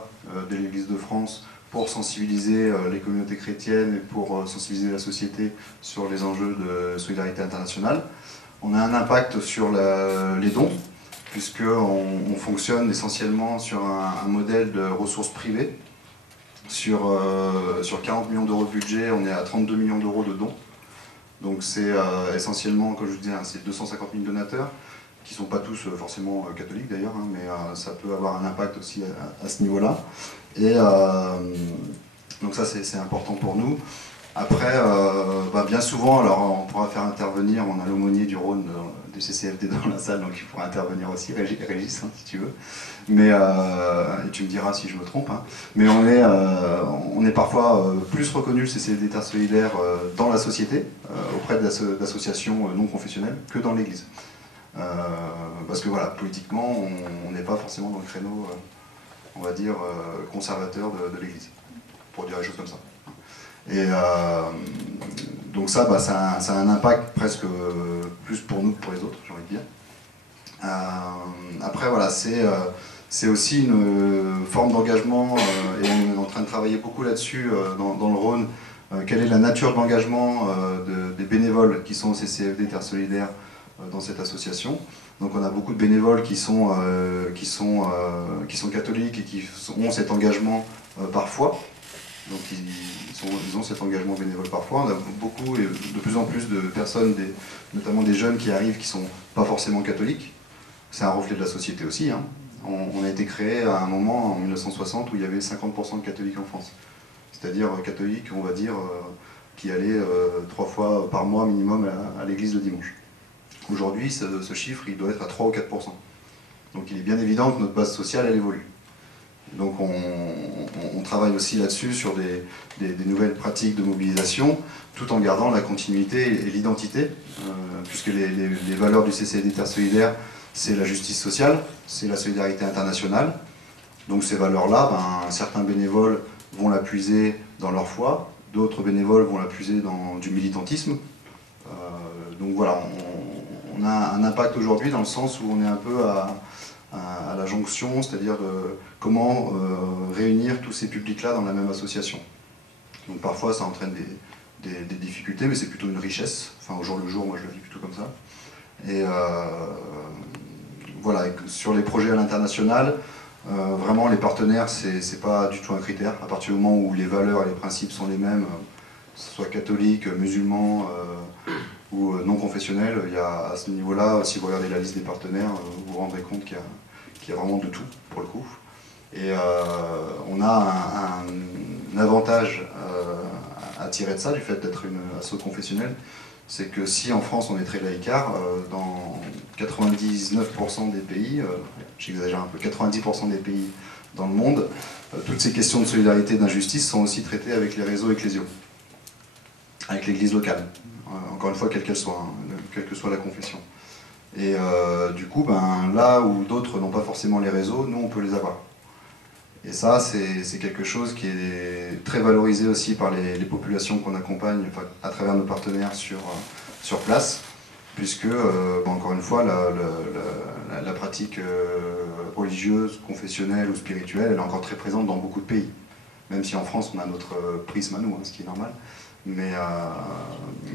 de l'Église de France pour sensibiliser les communautés chrétiennes et pour sensibiliser la société sur les enjeux de solidarité internationale. On a un impact sur les dons, puisqu'on fonctionne essentiellement sur un modèle de ressources privées. Sur 40 millions d'euros de budget, on est à 32 millions d'euros de dons. Donc c'est essentiellement, comme je vous disais, c'est 250 000 donateurs, qui ne sont pas tous forcément catholiques d'ailleurs, hein, mais ça peut avoir un impact aussi à ce niveau-là. Et donc ça c'est important pour nous. Après, bien souvent, alors on pourra faire intervenir, on a l'aumônier du Rhône du CCFD dans la salle, donc il pourra intervenir aussi, Régis, hein, si tu veux. Mais, et tu me diras si je me trompe, hein. Mais on est parfois plus reconnu, le CCFD Terre Solidaire, dans la société, auprès d'associations non confessionnelles, que dans l'Église. Parce que voilà, politiquement, on n'est pas forcément dans le créneau, on va dire, conservateur de l'Église, pour dire les choses comme ça. Et donc ça, ça a un impact presque plus pour nous que pour les autres, j'ai envie de dire. Après, voilà, c'est aussi une forme d'engagement, et on est en train de travailler beaucoup là-dessus dans le Rhône. Quelle est la nature de l'engagement des bénévoles qui sont au CCFD Terre Solidaire dans cette association. Donc on a beaucoup de bénévoles qui sont catholiques et qui ont cet engagement parfois. Donc ils ont cet engagement bénévole parfois. On a beaucoup et de plus en plus de personnes, notamment des jeunes qui arrivent qui ne sont pas forcément catholiques. C'est un reflet de la société aussi, hein. On a été créé à un moment, en 1960, où il y avait 50% de catholiques en France. C'est-à-dire catholiques, on va dire, qui allaient 3 fois par mois minimum à l'église le dimanche. Aujourd'hui, ce chiffre, il doit être à 3 ou 4%. Donc il est bien évident que notre base sociale, elle évolue. Donc on travaille aussi là-dessus sur des nouvelles pratiques de mobilisation, tout en gardant la continuité et l'identité, puisque les valeurs du CCFD Terre Solidaire, c'est la justice sociale, c'est la solidarité internationale. Donc ces valeurs-là, certains bénévoles vont la puiser dans leur foi, d'autres bénévoles vont la puiser dans du militantisme. Donc voilà, on a un impact aujourd'hui dans le sens où on est un peu à la jonction, c'est-à-dire comment réunir tous ces publics-là dans la même association. Donc parfois ça entraîne des difficultés, mais c'est plutôt une richesse. Enfin au jour le jour, moi je le vis plutôt comme ça. Et voilà, sur les projets à l'international, vraiment les partenaires, c'est pas du tout un critère. À partir du moment où les valeurs et les principes sont les mêmes, ce soit catholique, musulman ou non confessionnel, il y a, à ce niveau-là, si vous regardez la liste des partenaires, vous vous rendrez compte qu'il y a vraiment de tout, pour le coup. Et on a un avantage à tirer de ça, du fait d'être une asso confessionnelle, c'est que si en France on est très laïcard, dans 99% des pays, j'exagère un peu, 90% des pays dans le monde, toutes ces questions de solidarité et d'injustice sont aussi traitées avec les réseaux ecclésiaux, avec l'église locale, encore une fois quelle qu'elle soit, hein, quelle que soit la confession. Et du coup, ben, là où d'autres n'ont pas forcément les réseaux, nous on peut les avoir. Et ça, c'est quelque chose qui est très valorisé aussi par les populations qu'on accompagne, enfin, à travers nos partenaires sur place, puisque, bon, encore une fois, la pratique religieuse, confessionnelle ou spirituelle, elle est encore très présente dans beaucoup de pays. Même si en France, on a notre prisme à nous, hein, ce qui est normal. Mais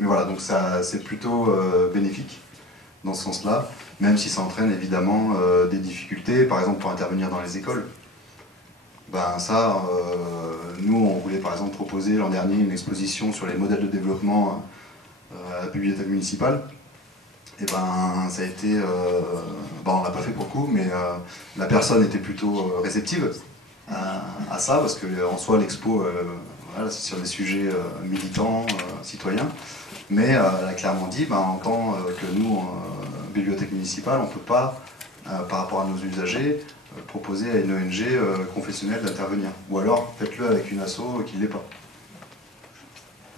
voilà, donc c'est plutôt bénéfique dans ce sens-là, même si ça entraîne évidemment des difficultés, par exemple pour intervenir dans les écoles. Ben ça, nous on voulait par exemple proposer l'an dernier une exposition sur les modèles de développement à la bibliothèque municipale. Et ben ça a été, ben, on l'a pas fait pour le coup, mais la personne était plutôt réceptive à ça, parce qu'en soi l'expo, voilà, c'est sur des sujets militants, citoyens, mais elle a clairement dit, ben, en tant que nous, bibliothèque municipale, on ne peut pas, par rapport à nos usagers, proposer à une ONG confessionnelle d'intervenir. Ou alors, faites-le avec une asso qui ne l'est pas.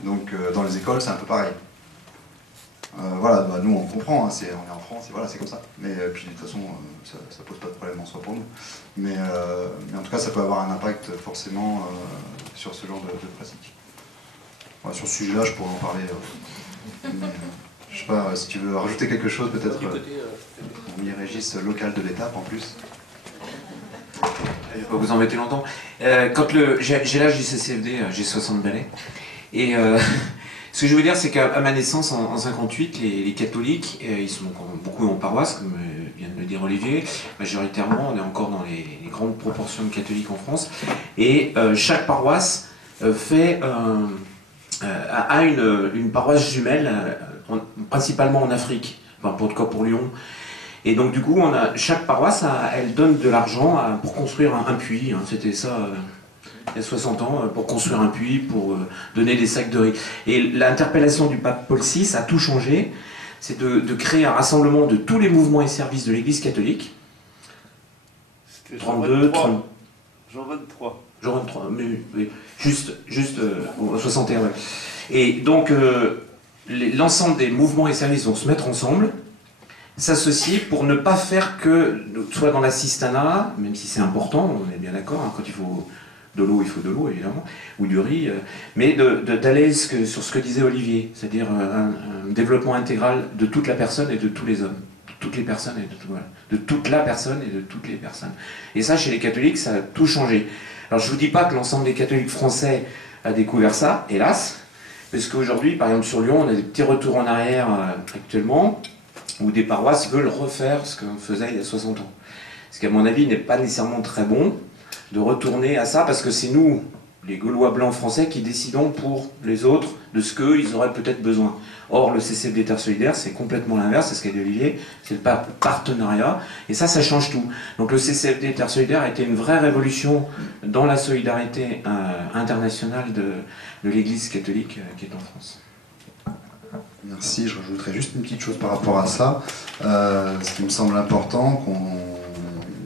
Donc, dans les écoles, c'est un peu pareil. Voilà, bah, nous on comprend, hein, on est en France, et voilà, c'est comme ça. Mais puis de toute façon, ça pose pas de problème en soi pour nous. Mais en tout cas, ça peut avoir un impact forcément sur ce genre de pratique. Voilà, sur ce sujet-là, je pourrais en parler. Mais, je sais pas, si tu veux rajouter quelque chose, peut-être. On y régisse local de l'étape en plus. Je vais pas vous embêter longtemps. J'ai l'âge du CCFD, j'ai 60 balais. Et ce que je veux dire, c'est qu'à ma naissance, en 58, les catholiques, ils sont beaucoup en paroisse, comme vient de le dire Olivier. Majoritairement, on est encore dans les grandes proportions de catholiques en France. Et chaque paroisse a une paroisse jumelle, principalement en Afrique, enfin, pour le cas pour Lyon. Et donc du coup, chaque paroisse, elle donne de l'argent pour construire un puits. Hein, c'était ça il y a 60 ans, pour construire un puits, pour donner des sacs de riz. Et l'interpellation du pape Paul VI a tout changé. C'est de créer un rassemblement de tous les mouvements et services de l'Église catholique. C'était 32, 30... Jean 23. Jean 23, mais oui, juste 61. Ouais. Et donc, l'ensemble des mouvements et services vont se mettre ensemble, s'associer pour ne pas faire que, soit dans l'assistanat, même si c'est important, on est bien d'accord, hein, quand il faut de l'eau, il faut de l'eau évidemment, ou du riz, mais d'aller sur ce que disait Olivier, c'est-à-dire un développement intégral de toute la personne et de tous les hommes, de toutes les personnes et de toute la personne et de toutes les personnes. Et ça, chez les catholiques, ça a tout changé. Alors je ne vous dis pas que l'ensemble des catholiques français a découvert ça, hélas, parce qu'aujourd'hui, par exemple sur Lyon, on a des petits retours en arrière actuellement, où des paroisses veulent refaire ce qu'on faisait il y a 60 ans. Ce qui, à mon avis, n'est pas nécessairement très bon de retourner à ça, parce que c'est nous, les Gaulois blancs français, qui décidons pour les autres de ce qu'eux, ils auraient peut-être besoin. Or, le CCFD Terre Solidaire, c'est complètement l'inverse, c'est ce qu'a dit Olivier, c'est le partenariat, et ça change tout. Donc le CCFD Terre Solidaire a été une vraie révolution dans la solidarité internationale de l'Église catholique qui est en France. Merci, je rajouterais juste une petite chose par rapport à ça. Ce qui me semble important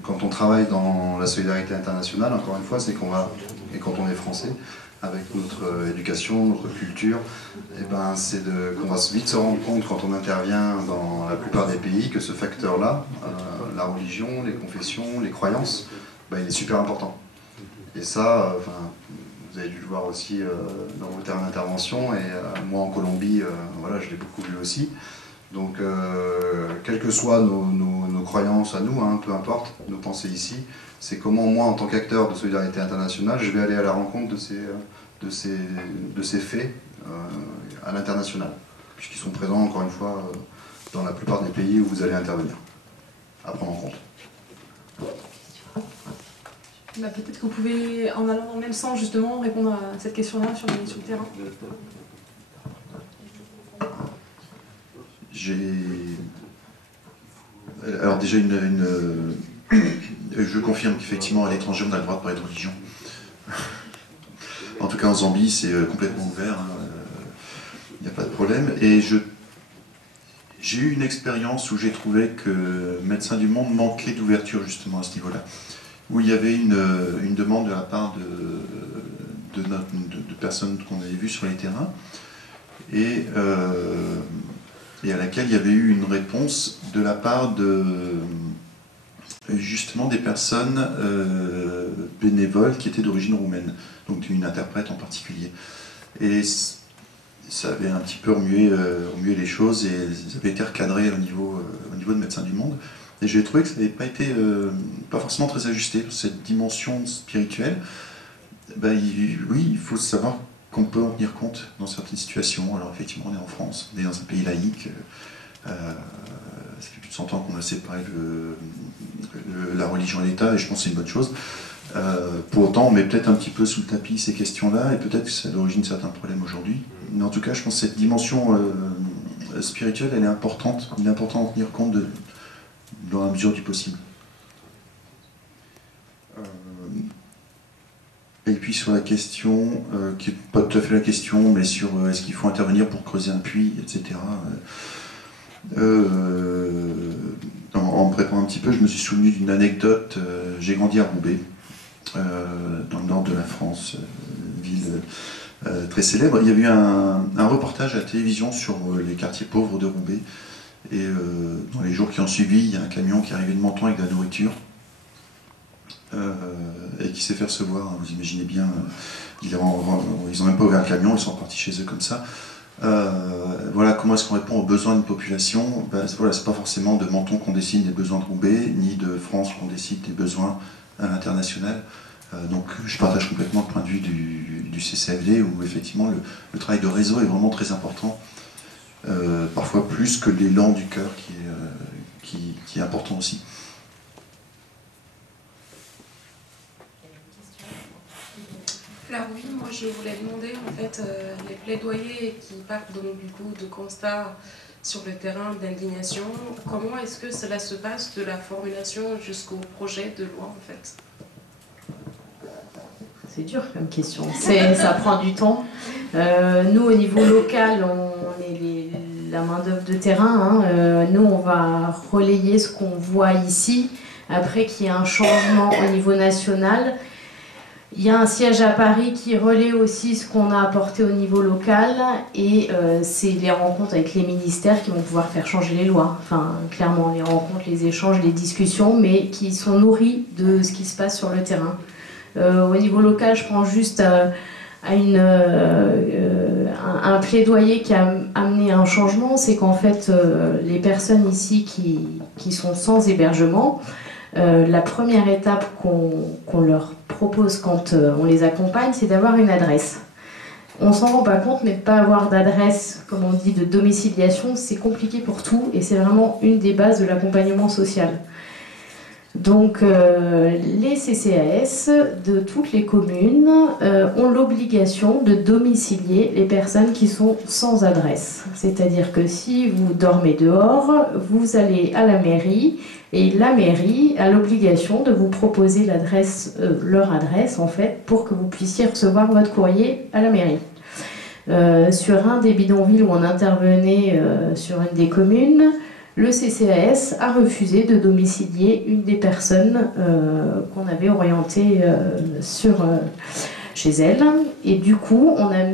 quand on travaille dans la solidarité internationale, encore une fois, c'est et quand on est français, avec notre éducation, notre culture, et ben qu'on va vite se rendre compte quand on intervient dans la plupart des pays que ce facteur-là, la religion, les confessions, les croyances, ben, il est super important. Et ça, vous avez dû le voir aussi dans vos terrains d'intervention, et moi en Colombie, voilà, je l'ai beaucoup vu aussi. Donc, quelles que soient nos croyances à nous, hein, peu importe, nos pensées ici, c'est comment moi, en tant qu'acteur de solidarité internationale, je vais aller à la rencontre de ces faits à l'international, puisqu'ils sont présents, encore une fois, dans la plupart des pays où vous allez intervenir, à prendre en compte. Bah, peut-être que vous pouvez, en allant dans le même sens, justement, répondre à cette question-là sur le terrain. Alors déjà, je confirme qu'effectivement, à l'étranger, on a le droit de parler de religion. En tout cas, en Zambie, c'est complètement ouvert, il n'y a pas de problème. Et j'ai eu une expérience où j'ai trouvé que Médecins du Monde manquait d'ouverture justement à ce niveau-là, où il y avait une demande de la part de personnes qu'on avait vues sur les terrains, et à laquelle il y avait eu une réponse de la part justement des personnes bénévoles qui étaient d'origine roumaine, donc une interprète en particulier. Et ça avait un petit peu remué les choses, et ça avait été recadré au niveau de Médecins du Monde. Et j'ai trouvé que ça n'avait pas été pas forcément très ajusté, cette dimension spirituelle. Ben, oui, il faut savoir qu'on peut en tenir compte dans certaines situations. Alors effectivement, on est en France, on est dans un pays laïque. Ça fait plus de 100 ans qu'on a séparé la religion et l'État, et je pense que c'est une bonne chose. Pour autant, on met peut-être un petit peu sous le tapis ces questions-là, et peut-être que c'est à l'origine de certains problèmes aujourd'hui. Mais en tout cas, je pense que cette dimension spirituelle, elle est importante. Il est important d'en tenir compte dans la mesure du possible. Et puis sur la question, qui n'est pas tout à fait la question, mais sur est-ce qu'il faut intervenir pour creuser un puits, etc. En me préparant un petit peu, je me suis souvenu d'une anecdote. J'ai grandi à Roubaix, dans le nord de la France, ville très célèbre. Il y a eu un reportage à la télévision sur les quartiers pauvres de Roubaix. Et dans les jours qui ont suivi, il y a un camion qui est arrivé de Menton avec de la nourriture. Et qui s'est fait recevoir, vous imaginez bien, ils n'ont même pas ouvert le camion, ils sont repartis chez eux comme ça. Voilà, comment est-ce qu'on répond aux besoins d'une population? Voilà, c'est pas forcément de Menton qu'on décide des besoins de Roubaix, ni de France qu'on décide des besoins à l'international. Donc je partage complètement le point de vue du CCFD, où effectivement le travail de réseau est vraiment très important, parfois plus que l'élan du cœur qui est important aussi. Alors oui, moi je voulais demander en fait les plaidoyers qui partent donc du coup de constats sur le terrain d'indignation, comment est-ce que cela se passe de la formulation jusqu'au projet de loi en fait? C'est dur comme question, ça prend du temps. Nous au niveau local, on est la main-d'œuvre de terrain, hein. Nous on va relayer ce qu'on voit ici, après qu'il y ait un changement au niveau national. Il y a un siège à Paris qui relaie aussi ce qu'on a apporté au niveau local, et c'est les rencontres avec les ministères qui vont pouvoir faire changer les lois. Enfin, clairement, les rencontres, les échanges, les discussions, mais qui sont nourris de ce qui se passe sur le terrain. Au niveau local, je prends juste un plaidoyer qui a amené un changement, c'est qu'en fait, les personnes ici qui sont sans hébergement, la première étape qu'on leur propose quand on les accompagne, c'est d'avoir une adresse. On s'en rend pas compte, mais de ne pas avoir d'adresse, comme on dit, de domiciliation, c'est compliqué pour tout, et c'est vraiment une des bases de l'accompagnement social. Donc les CCAS de toutes les communes ont l'obligation de domicilier les personnes qui sont sans adresse. C'est-à-dire que si vous dormez dehors, vous allez à la mairie, et la mairie a l'obligation de vous proposer leur adresse en fait, pour que vous puissiez recevoir votre courrier à la mairie. Sur un des bidonvilles où on intervenait sur une des communes, le CCAS a refusé de domicilier une des personnes qu'on avait orientées chez elle. Et du coup, on a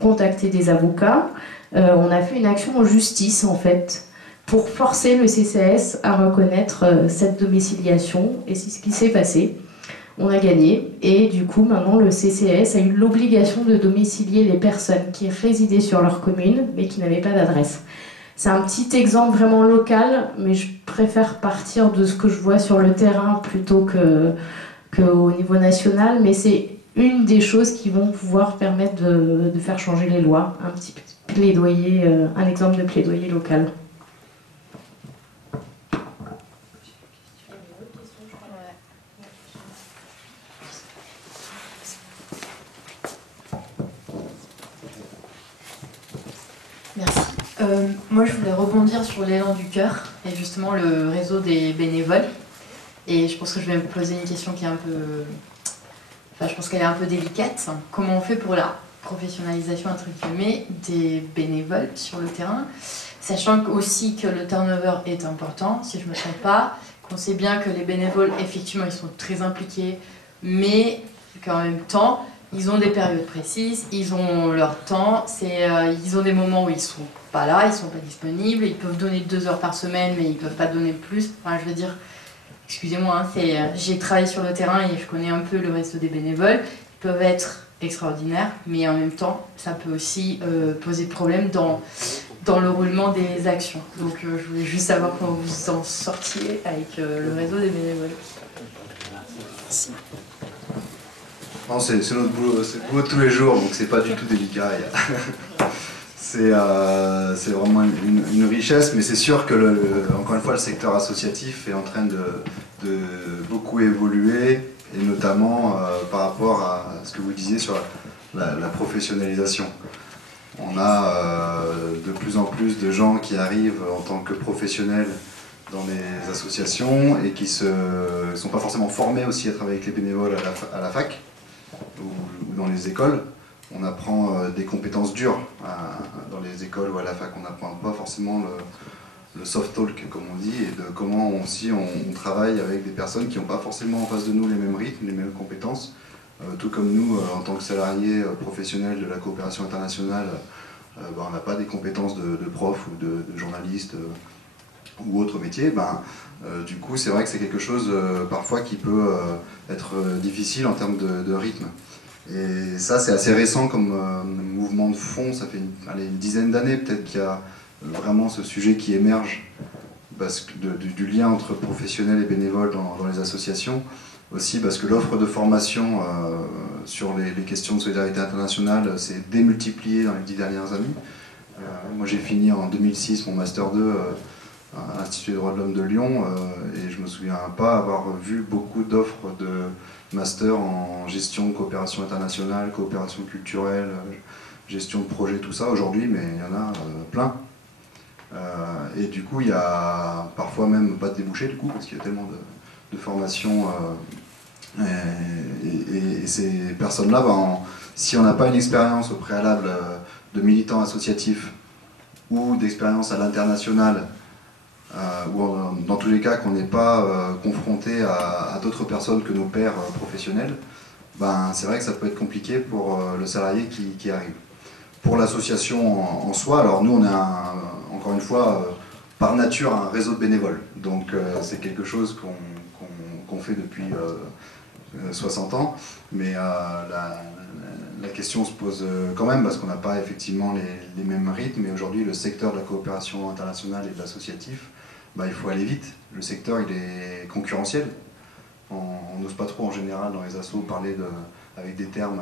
contacté des avocats, on a fait une action en justice en fait, pour forcer le CCAS à reconnaître cette domiciliation, et c'est ce qui s'est passé. On a gagné, et du coup maintenant le CCAS a eu l'obligation de domicilier les personnes qui résidaient sur leur commune mais qui n'avaient pas d'adresse. C'est un petit exemple vraiment local, mais je préfère partir de ce que je vois sur le terrain plutôt qu'au niveau national, mais c'est une des choses qui vont pouvoir permettre de faire changer les lois. Un petit plaidoyer, un exemple de plaidoyer local. Moi, je voulais rebondir sur l'élan du cœur et justement le réseau des bénévoles. Et je pense que je vais me poser une question qui est un peu... Enfin, je pense qu'elle est un peu délicate. Comment on fait pour la professionnalisation, entre guillemets, des bénévoles sur le terrain, sachant aussi que le turnover est important, si je ne me trompe pas, qu'on sait bien que les bénévoles, effectivement, ils sont très impliqués, mais qu'en même temps, ils ont des périodes précises, ils ont leur temps, ils ont des moments où ils sont pas là, ils sont pas disponibles, ils peuvent donner 2 heures par semaine, mais ils peuvent pas donner plus. Enfin, je veux dire, excusez-moi, hein, j'ai travaillé sur le terrain et je connais un peu le reste des bénévoles. Ils peuvent être extraordinaires, mais en même temps, ça peut aussi poser problème dans le roulement des actions. Donc, je voulais juste savoir comment vous en sortiez avec le réseau des bénévoles. Merci. Non, c'est notre boulot, c'est le boulot de tous les jours, donc c'est pas du tout délicat. C'est vraiment une richesse, mais c'est sûr que, encore une fois, le secteur associatif est en train de beaucoup évoluer, et notamment par rapport à ce que vous disiez sur la professionnalisation. On a de plus en plus de gens qui arrivent en tant que professionnels dans les associations et qui ne sont pas forcément formés aussi à travailler avec les bénévoles à la fac ou dans les écoles. On apprend des compétences dures dans les écoles ou à la fac. On n'apprend pas forcément le soft talk, comme on dit, et de comment aussi on travaille avec des personnes qui n'ont pas forcément en face de nous les mêmes rythmes, les mêmes compétences. Tout comme nous, en tant que salariés professionnels de la coopération internationale, on n'a pas des compétences de prof ou de journaliste ou autre métier. Du coup, c'est vrai que c'est quelque chose parfois qui peut être difficile en termes de rythme. Et ça, c'est assez récent comme mouvement de fond. Ça fait une dizaine d'années peut-être qu'il y a vraiment ce sujet qui émerge du lien entre professionnels et bénévoles dans les associations. Aussi parce que l'offre de formation sur les questions de solidarité internationale s'est démultipliée dans les 10 dernières années. Moi, j'ai fini en 2006 mon Master 2 à l'Institut des droits de l'homme de Lyon et je ne me souviens pas avoir vu beaucoup d'offres de master en gestion de coopération internationale, coopération culturelle, gestion de projet, tout ça aujourd'hui, mais il y en a plein. Et du coup, il y a parfois même pas de débouchés, du coup, parce qu'il y a tellement de formations. Et ces personnes-là, si on n'a pas une expérience au préalable de militant associatif ou d'expérience à l'international, ou dans tous les cas qu'on n'est pas confronté à d'autres personnes que nos pairs professionnels, c'est vrai que ça peut être compliqué pour le salarié qui arrive. Pour l'association en soi, alors nous on est encore une fois par nature un réseau de bénévoles, donc c'est quelque chose qu'on fait depuis 60 ans, mais la question se pose quand même parce qu'on n'a pas effectivement les mêmes rythmes, et aujourd'hui le secteur de la coopération internationale et de l'associatif, il faut aller vite. Le secteur il est concurrentiel. On n'ose pas trop en général dans les assos parler avec des termes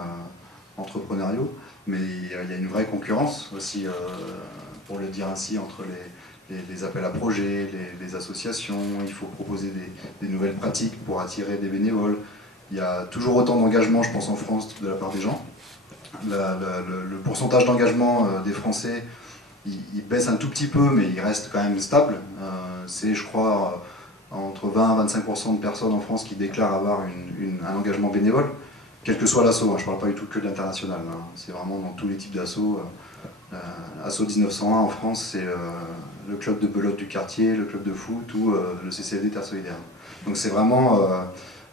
entrepreneuriaux, mais il y a une vraie concurrence aussi, pour le dire ainsi, entre les appels à projets, les associations. Il faut proposer des nouvelles pratiques pour attirer des bénévoles. Il y a toujours autant d'engagement, je pense, en France de la part des gens. Le pourcentage d'engagement des Français, il baisse un tout petit peu, mais il reste quand même stable. C'est, je crois, entre 20 et 25% de personnes en France qui déclarent avoir un engagement bénévole, quel que soit l'asso. Je ne parle pas du tout que de l'international. C'est vraiment dans tous les types d'assos. Asso 1901 en France, c'est le club de belote du quartier, le club de foot ou le CCFD Terre Solidaire. Donc c'est vraiment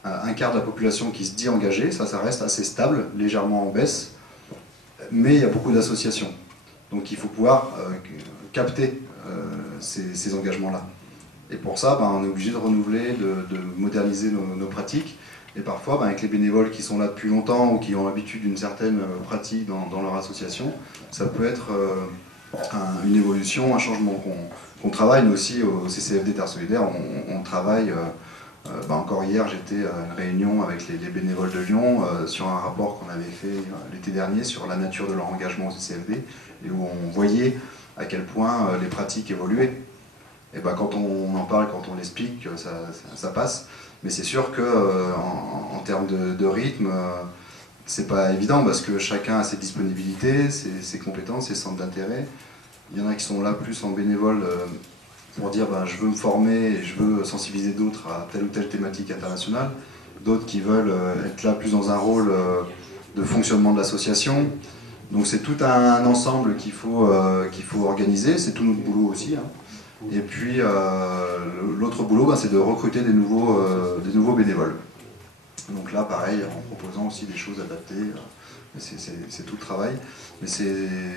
un quart de la population qui se dit engagée. Ça reste assez stable, légèrement en baisse, mais il y a beaucoup d'associations. Donc il faut pouvoir capter ces engagements-là. Et pour ça, on est obligé de renouveler, de moderniser nos pratiques. Et parfois, avec les bénévoles qui sont là depuis longtemps ou qui ont l'habitude d'une certaine pratique dans leur association, ça peut être une évolution, un changement qu'on travaille. Nous aussi, au CCFD Terre Solidaire, on travaille. Encore hier, j'étais à une réunion avec les bénévoles de Lyon sur un rapport qu'on avait fait l'été dernier sur la nature de leur engagement au CCFD, et où on voyait à quel point les pratiques évoluaient. Et quand on en parle, quand on l'explique, ça passe. Mais c'est sûr qu'en termes de rythme, c'est pas évident parce que chacun a ses disponibilités, ses compétences, ses centres d'intérêt. Il y en a qui sont là plus en bénévole pour dire je veux me former et je veux sensibiliser d'autres à telle ou telle thématique internationale. D'autres qui veulent être là plus dans un rôle de fonctionnement de l'association. Donc c'est tout un ensemble qu'il faut organiser, c'est tout notre boulot aussi. Hein. Et puis l'autre boulot, c'est de recruter des nouveaux bénévoles. Donc là, pareil, en proposant aussi des choses adaptées, c'est tout le travail. Mais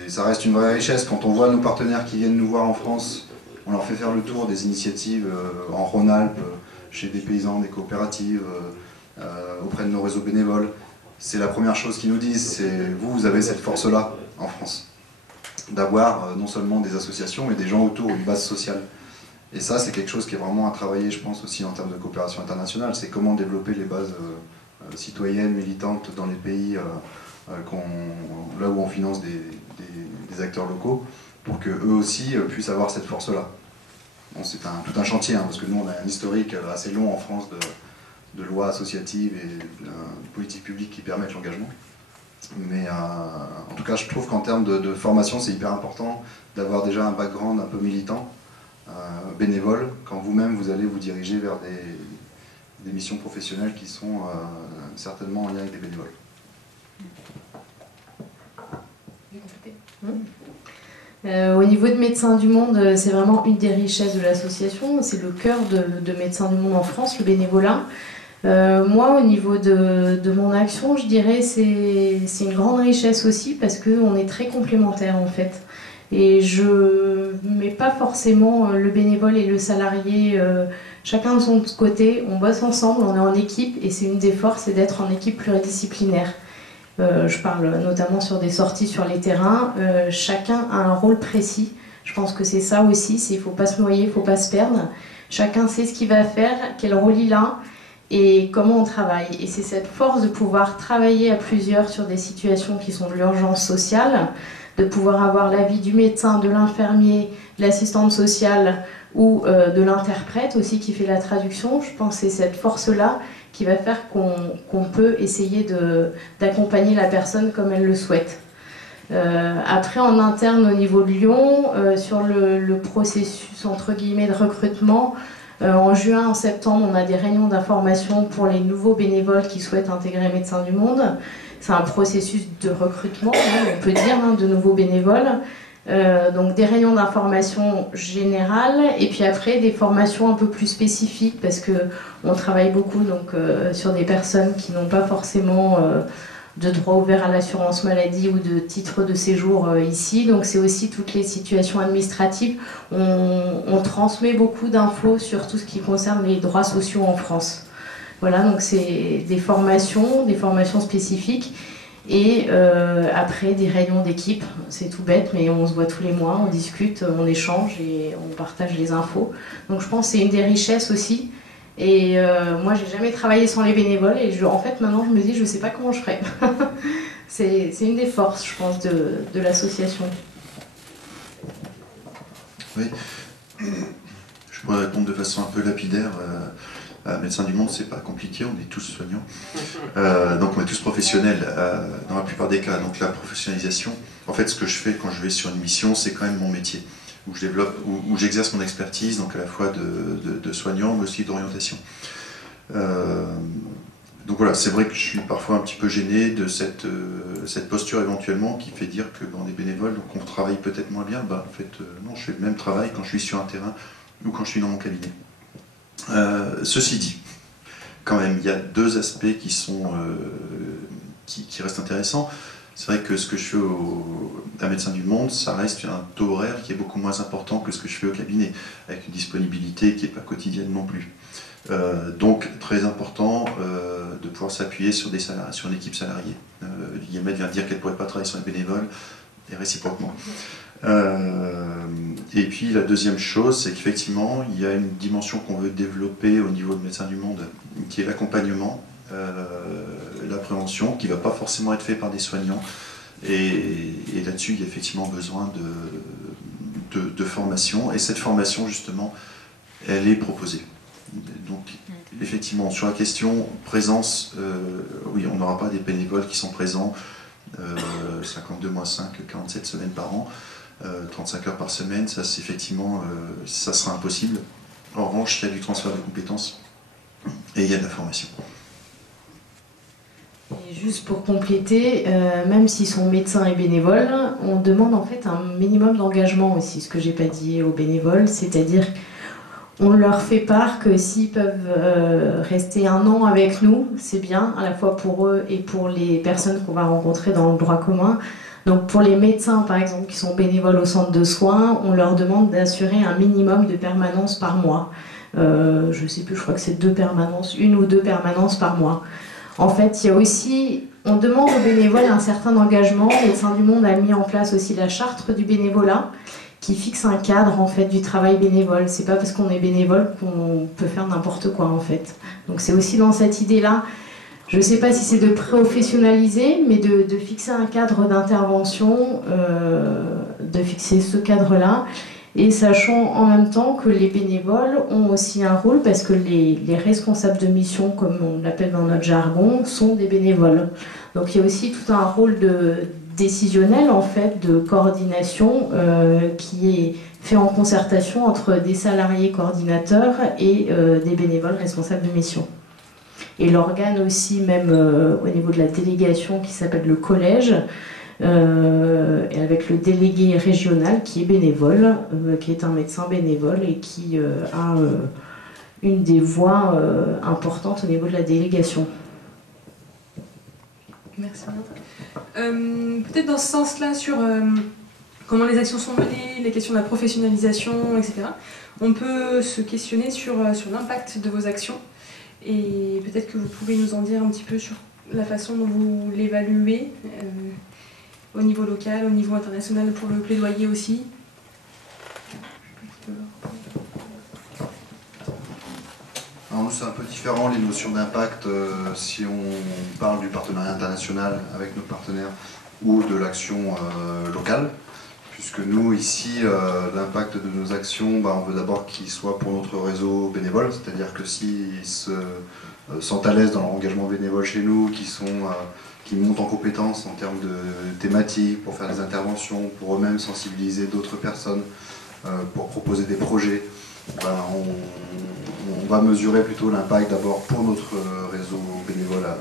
ça reste une vraie richesse. Quand on voit nos partenaires qui viennent nous voir en France, on leur fait faire le tour des initiatives en Rhône-Alpes, chez des paysans, des coopératives, auprès de nos réseaux bénévoles. C'est la première chose qu'ils nous disent, c'est vous avez cette force-là en France, d'avoir non seulement des associations, mais des gens autour, une base sociale. Et ça, c'est quelque chose qui est vraiment à travailler, je pense, aussi en termes de coopération internationale. C'est comment développer les bases citoyennes, militantes dans les pays là où on finance des acteurs locaux, pour qu'eux aussi puissent avoir cette force-là. Bon, c'est tout un chantier, hein, parce que nous, on a un historique assez long en France de lois associatives et de politiques publiques qui permettent l'engagement. Mais en tout cas, je trouve qu'en termes de formation, c'est hyper important d'avoir déjà un background un peu militant, bénévole, quand vous-même vous allez vous diriger vers des missions professionnelles qui sont certainement en lien avec des bénévoles. Au niveau de Médecins du Monde, c'est vraiment une des richesses de l'association, c'est le cœur de Médecins du Monde en France, le bénévolat. Moi, au niveau de mon action, je dirais c'est une grande richesse aussi parce qu'on est très complémentaires en fait. Et je mets pas forcément le bénévole et le salarié chacun de son côté, on bosse ensemble, on est en équipe et c'est une des forces, c'est d'être en équipe pluridisciplinaire. Je parle notamment sur des sorties sur les terrains, chacun a un rôle précis. Je pense que c'est ça aussi, il ne faut pas se noyer, il ne faut pas se perdre. Chacun sait ce qu'il va faire, quel rôle il a et comment on travaille. Et c'est cette force de pouvoir travailler à plusieurs sur des situations qui sont de l'urgence sociale, de pouvoir avoir l'avis du médecin, de l'infirmier, de l'assistante sociale ou de l'interprète aussi qui fait la traduction. Je pense que c'est cette force-là qui va faire qu'on peut essayer d'accompagner la personne comme elle le souhaite. Après, en interne au niveau de Lyon, sur le processus entre guillemets de recrutement, en juin, en septembre, on a des réunions d'information pour les nouveaux bénévoles qui souhaitent intégrer Médecins du Monde. C'est un processus de recrutement, on peut dire, de nouveaux bénévoles. Donc des réunions d'information générales et puis après des formations un peu plus spécifiques parce qu'on travaille beaucoup donc, sur des personnes qui n'ont pas forcément de droit ouvert à l'assurance maladie ou de titre de séjour ici. Donc c'est aussi toutes les situations administratives. On transmet beaucoup d'infos sur tout ce qui concerne les droits sociaux en France. Voilà, donc c'est des formations spécifiques. Et après des réunions d'équipe, c'est tout bête, mais on se voit tous les mois, on discute, on échange et on partage les infos. Donc je pense que c'est une des richesses aussi. Et moi, j'ai jamais travaillé sans les bénévoles et en fait maintenant je me dis je sais pas comment je ferais. c'est une des forces, je pense, de l'association. Oui, je pourrais répondre de façon un peu lapidaire. Médecins du Monde, c'est pas compliqué, on est tous soignants. Donc on est tous professionnels dans la plupart des cas. Donc la professionnalisation, en fait ce que je fais quand je vais sur une mission, c'est quand même mon métier, où je développe, où j'exerce mon expertise, donc à la fois de soignant, mais aussi d'orientation. Donc voilà, c'est vrai que je suis parfois un petit peu gêné de cette posture éventuellement qui fait dire que on est bénévole, donc on travaille peut-être moins bien. En fait, non, je fais le même travail quand je suis sur un terrain ou quand je suis dans mon cabinet. Ceci dit, quand même, il y a deux aspects qui restent intéressants. C'est vrai que ce que je fais à Médecins du Monde, ça reste un taux horaire qui est beaucoup moins important que ce que je fais au cabinet, avec une disponibilité qui n'est pas quotidienne non plus. Donc, très important de pouvoir s'appuyer sur une équipe salariée. Guillemette vient de dire qu'elle ne pourrait pas travailler sur les bénévoles, et réciproquement. Et puis la deuxième chose, c'est qu'effectivement, il y a une dimension qu'on veut développer au niveau de Médecins du Monde, qui est l'accompagnement, la prévention, qui ne va pas forcément être fait par des soignants. Et là-dessus, il y a effectivement besoin de formation. Et cette formation, justement, elle est proposée. Donc, effectivement, sur la question présence, oui, on n'aura pas des bénévoles qui sont présents 52 moins 5, 47 semaines par an. 35 heures par semaine, ça c'est effectivement, ça sera impossible. En revanche, il y a du transfert de compétences et il y a de la formation. Et juste pour compléter, même s'ils sont médecins et bénévoles, on demande en fait un minimum d'engagement aussi, ce que j'ai pas dit aux bénévoles, c'est-à-dire on leur fait part que s'ils peuvent rester 1 an avec nous, c'est bien, à la fois pour eux et pour les personnes qu'on va rencontrer dans le droit commun. Donc pour les médecins, par exemple, qui sont bénévoles au centre de soins, on leur demande d'assurer un minimum de permanence par mois. Je sais plus, je crois que c'est 2 permanences, 1 ou 2 permanences par mois. En fait, il y a aussi, on demande aux bénévoles un certain engagement. Médecins du Monde a mis en place aussi la charte du bénévolat, qui fixe un cadre en fait du travail bénévole. C'est pas parce qu'on est bénévole qu'on peut faire n'importe quoi en fait. Donc c'est aussi dans cette idée-là. Je ne sais pas si c'est de professionnaliser, mais de fixer un cadre d'intervention, de fixer ce cadre-là, et sachant en même temps que les bénévoles ont aussi un rôle, parce que les responsables de mission, comme on l'appelle dans notre jargon, sont des bénévoles. Donc il y a aussi tout un rôle décisionnel, en fait, de coordination, qui est fait en concertation entre des salariés coordinateurs et des bénévoles responsables de mission. Et l'organe aussi, même au niveau de la délégation qui s'appelle le collège, et avec le délégué régional qui est bénévole, qui est un médecin bénévole et qui a une des voix importantes au niveau de la délégation. Merci. Peut-être dans ce sens-là, sur comment les actions sont menées, les questions de la professionnalisation, etc., on peut se questionner sur l'impact de vos actions. Et peut-être que vous pouvez nous en dire un petit peu sur la façon dont vous l'évaluez au niveau local, au niveau international, pour le plaidoyer aussi. Alors, c'est un peu différent les notions d'impact si on parle du partenariat international avec nos partenaires ou de l'action locale. Puisque nous, ici, l'impact de nos actions, on veut d'abord qu'il soit pour notre réseau bénévole, c'est-à-dire que s'ils se sentent à l'aise dans leur engagement bénévole chez nous, qui montent en compétences en termes de thématiques, pour faire des interventions, pour eux-mêmes sensibiliser d'autres personnes, pour proposer des projets, on va mesurer plutôt l'impact d'abord pour notre réseau bénévole à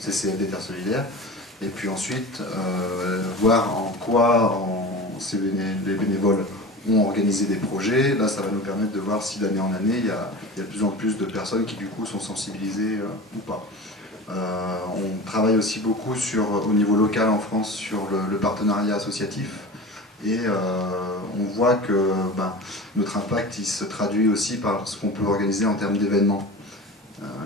CCFD Terre Solidaire, et puis ensuite voir en quoi les bénévoles ont organisé des projets. Là, ça va nous permettre de voir si d'année en année, il y a de plus en plus de personnes qui du coup sont sensibilisées ou pas. On travaille aussi beaucoup au niveau local en France sur le partenariat associatif, et on voit que notre impact il se traduit aussi par ce qu'on peut organiser en termes d'événements.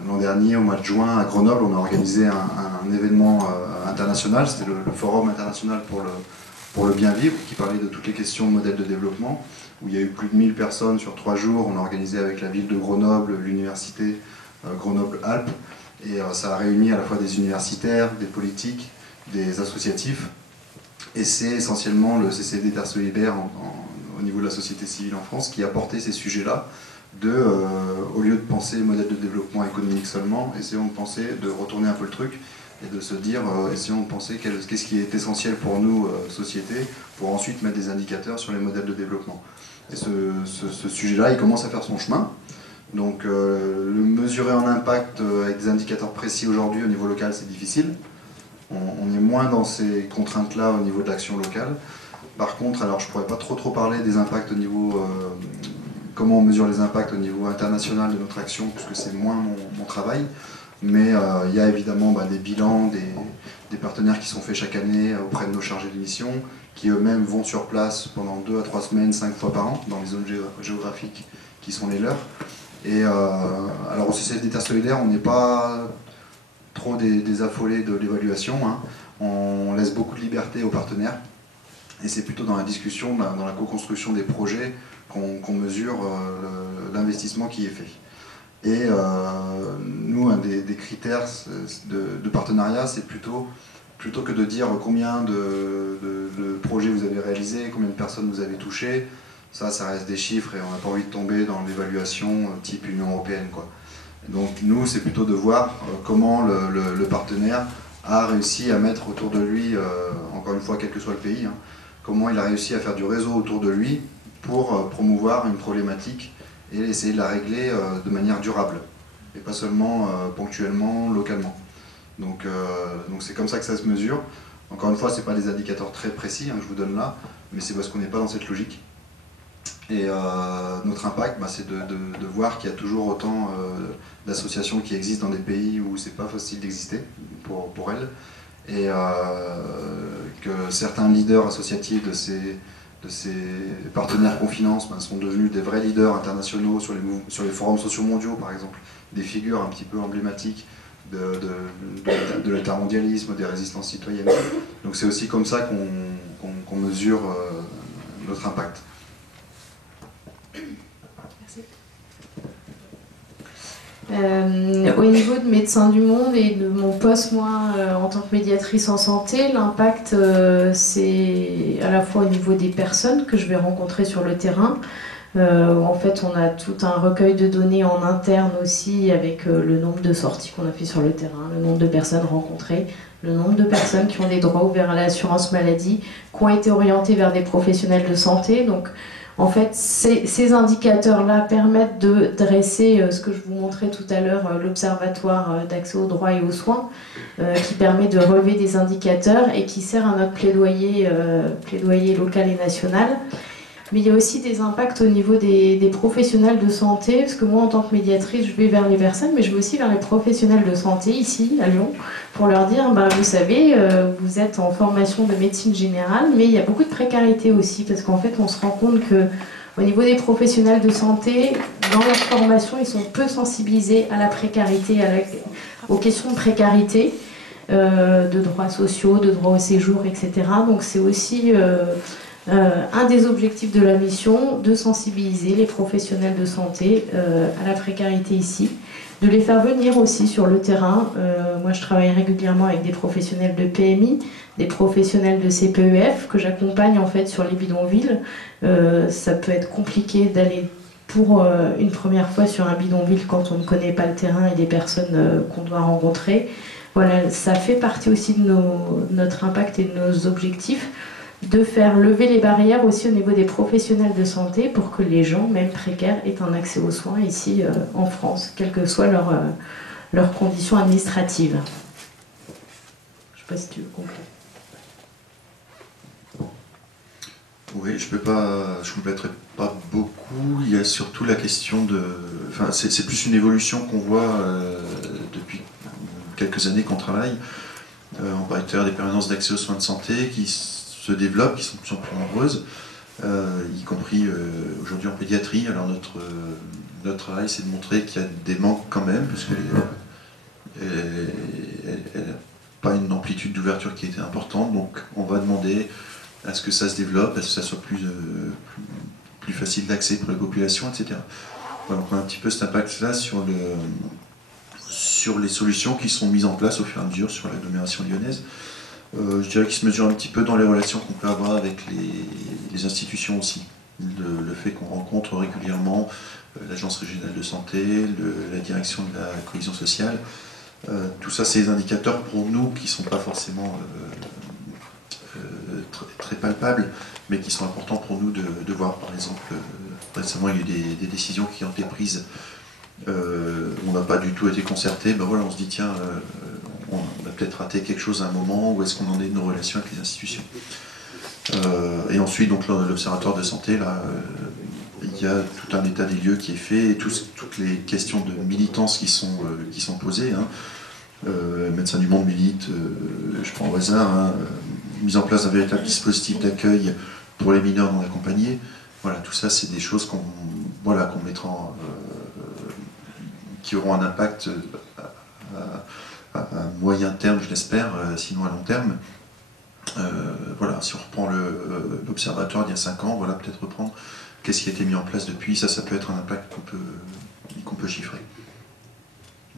L'an dernier, au mois de juin, à Grenoble, on a organisé un événement international, c'était le Forum international pour le bien vivre, qui parlait de toutes les questions de modèles de développement, où il y a eu plus de 1000 personnes sur 3 jours. On a organisé avec la ville de Grenoble, l'université Grenoble-Alpes, et ça a réuni à la fois des universitaires, des politiques, des associatifs, et c'est essentiellement le CCFD Terre Solidaire au niveau de la société civile en France qui a porté ces sujets-là, au lieu de penser modèle de développement économique seulement, essayons de retourner un peu le truc, et de se dire, essayons de penser qu'est-ce qui est essentiel pour nous, société, pour ensuite mettre des indicateurs sur les modèles de développement. Et ce sujet-là, il commence à faire son chemin. Donc le mesurer en impact avec des indicateurs précis aujourd'hui au niveau local, c'est difficile. On est moins dans ces contraintes-là au niveau de l'action locale. Par contre, alors je ne pourrais pas trop parler des impacts au niveau... comment on mesure les impacts au niveau international de notre action, puisque c'est moins mon travail. Mais il y a évidemment des bilans, des partenaires qui sont faits chaque année auprès de nos chargés de mission, qui eux-mêmes vont sur place pendant 2 à 3 semaines, 5 fois par an, dans les zones géographiques qui sont les leurs. Et alors au CCFD Terre Solidaire, on n'est pas trop des affolés de l'évaluation, hein. On laisse beaucoup de liberté aux partenaires, et c'est plutôt dans la discussion, dans la co-construction des projets qu'on mesure l'investissement qui est fait. Et nous, un des critères de partenariat, c'est plutôt que de dire combien de projets vous avez réalisés, combien de personnes vous avez touchées, ça reste des chiffres et on n'a pas envie de tomber dans l'évaluation type Union Européenne, quoi. Donc nous, c'est plutôt de voir comment le partenaire a réussi à mettre autour de lui, encore une fois, quel que soit le pays, hein, comment il a réussi à faire du réseau autour de lui pour promouvoir une problématique et essayer de la régler de manière durable, et pas seulement ponctuellement, localement. Donc c'est comme ça que ça se mesure. Encore une fois, ce n'est pas des indicateurs très précis que je vous donne là, mais c'est parce qu'on n'est pas dans cette logique. Et notre impact, c'est de voir qu'il y a toujours autant d'associations qui existent dans des pays où c'est pas facile d'exister pour elles, et que certains leaders associatifs de ces partenaires Confinance sont devenus des vrais leaders internationaux sur les forums sociaux mondiaux, par exemple, des figures un petit peu emblématiques de l'intermondialisme, des résistances citoyennes. Donc c'est aussi comme ça qu'on mesure notre impact. Au niveau de Médecins du Monde et de mon poste, moi, en tant que médiatrice en santé, l'impact, c'est à la fois au niveau des personnes que je vais rencontrer sur le terrain. En fait, on a tout un recueil de données en interne aussi, avec le nombre de sorties qu'on a fait sur le terrain, le nombre de personnes rencontrées, le nombre de personnes qui ont des droits ouverts à l'assurance maladie, qui ont été orientées vers des professionnels de santé. Donc, en fait, ces indicateurs-là permettent de dresser ce que je vous montrais tout à l'heure, l'Observatoire d'accès aux droits et aux soins, qui permet de relever des indicateurs et qui sert à notre plaidoyer local et national. Mais il y a aussi des impacts au niveau des professionnels de santé, parce que moi, en tant que médiatrice, je vais vers les personnes, mais je vais aussi vers les professionnels de santé, ici, à Lyon, pour leur dire, vous savez, vous êtes en formation de médecine générale, mais il y a beaucoup de précarité aussi, parce qu'en fait, on se rend compte qu'au niveau des professionnels de santé, dans leur formation, ils sont peu sensibilisés à la précarité, aux questions de précarité, de droits sociaux, de droits au séjour, etc. Donc c'est aussi... un des objectifs de la mission, de sensibiliser les professionnels de santé à la précarité ici, de les faire venir aussi sur le terrain. Moi, je travaille régulièrement avec des professionnels de PMI, des professionnels de CPEF que j'accompagne en fait sur les bidonvilles. Ça peut être compliqué d'aller pour une première fois sur un bidonville quand on ne connaît pas le terrain et les personnes qu'on doit rencontrer. Voilà, ça fait partie aussi de notre impact et de nos objectifs, de faire lever les barrières aussi au niveau des professionnels de santé pour que les gens, même précaires, aient un accès aux soins ici en France, quelles que soient leurs conditions administratives. Je ne sais pas si tu veux conclure. Oui, je compléterai pas beaucoup. Il y a surtout la question de... Enfin, c'est plus une évolution qu'on voit depuis quelques années qu'on travaille. On parlait tout à l'heure des permanences d'accès aux soins de santé qui se développent, qui sont de plus en plus nombreuses, y compris aujourd'hui en pédiatrie. Alors notre travail, c'est de montrer qu'il y a des manques quand même, parce qu'elle n'a pas une amplitude d'ouverture qui était importante, donc on va demander à ce que ça se développe, à ce que ça soit plus facile d'accès pour les populations, etc. Voilà, donc on a un petit peu cet impact-là sur les solutions qui sont mises en place au fur et à mesure sur l'agglomération lyonnaise. Je dirais qu'il se mesure un petit peu dans les relations qu'on peut avoir avec les institutions aussi. Le fait qu'on rencontre régulièrement l'Agence régionale de santé, la direction de la cohésion sociale. Tout ça, c'est des indicateurs pour nous qui ne sont pas forcément très palpables, mais qui sont importants pour nous de voir. Par exemple, récemment, il y a eu des décisions qui ont été prises. On n'a pas du tout été concerté. Ben voilà, on se dit, tiens, on a peut-être raté quelque chose à un moment, où est-ce qu'on en est de nos relations avec les institutions. Et ensuite, donc, l'Observatoire de santé, là, il y a tout un état des lieux qui est fait, et toutes les questions de militance qui sont posées. Médecins du Monde milite, je prends au hasard, mise en place d'un véritable dispositif d'accueil pour les mineurs non accompagnés. Voilà, tout ça, c'est des choses qu'on mettra qui auront un impact à moyen terme, je l'espère, sinon à long terme. Voilà, si on reprend l'observatoire d'il y a 5 ans, voilà, peut-être reprendre qu'est-ce qui a été mis en place depuis, ça peut être un impact qu'on peut chiffrer.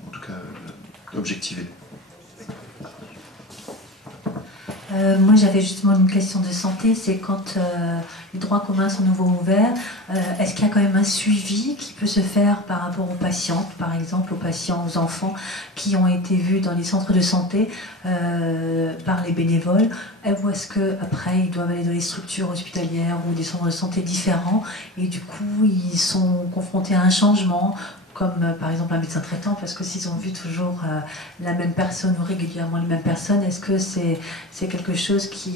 En tout cas, objectiver. Moi, j'avais justement une question de santé, c'est quand les droits communs sont nouveau ouverts, est-ce qu'il y a quand même un suivi qui peut se faire par rapport aux patients, par exemple aux patients, aux enfants qui ont été vus dans les centres de santé par les bénévoles, ou est-ce qu'après ils doivent aller dans les structures hospitalières ou des centres de santé différents et du coup ils sont confrontés à un changement, comme par exemple un médecin traitant, parce que s'ils ont vu toujours la même personne ou régulièrement les mêmes personnes, est-ce que c'est quelque chose qui...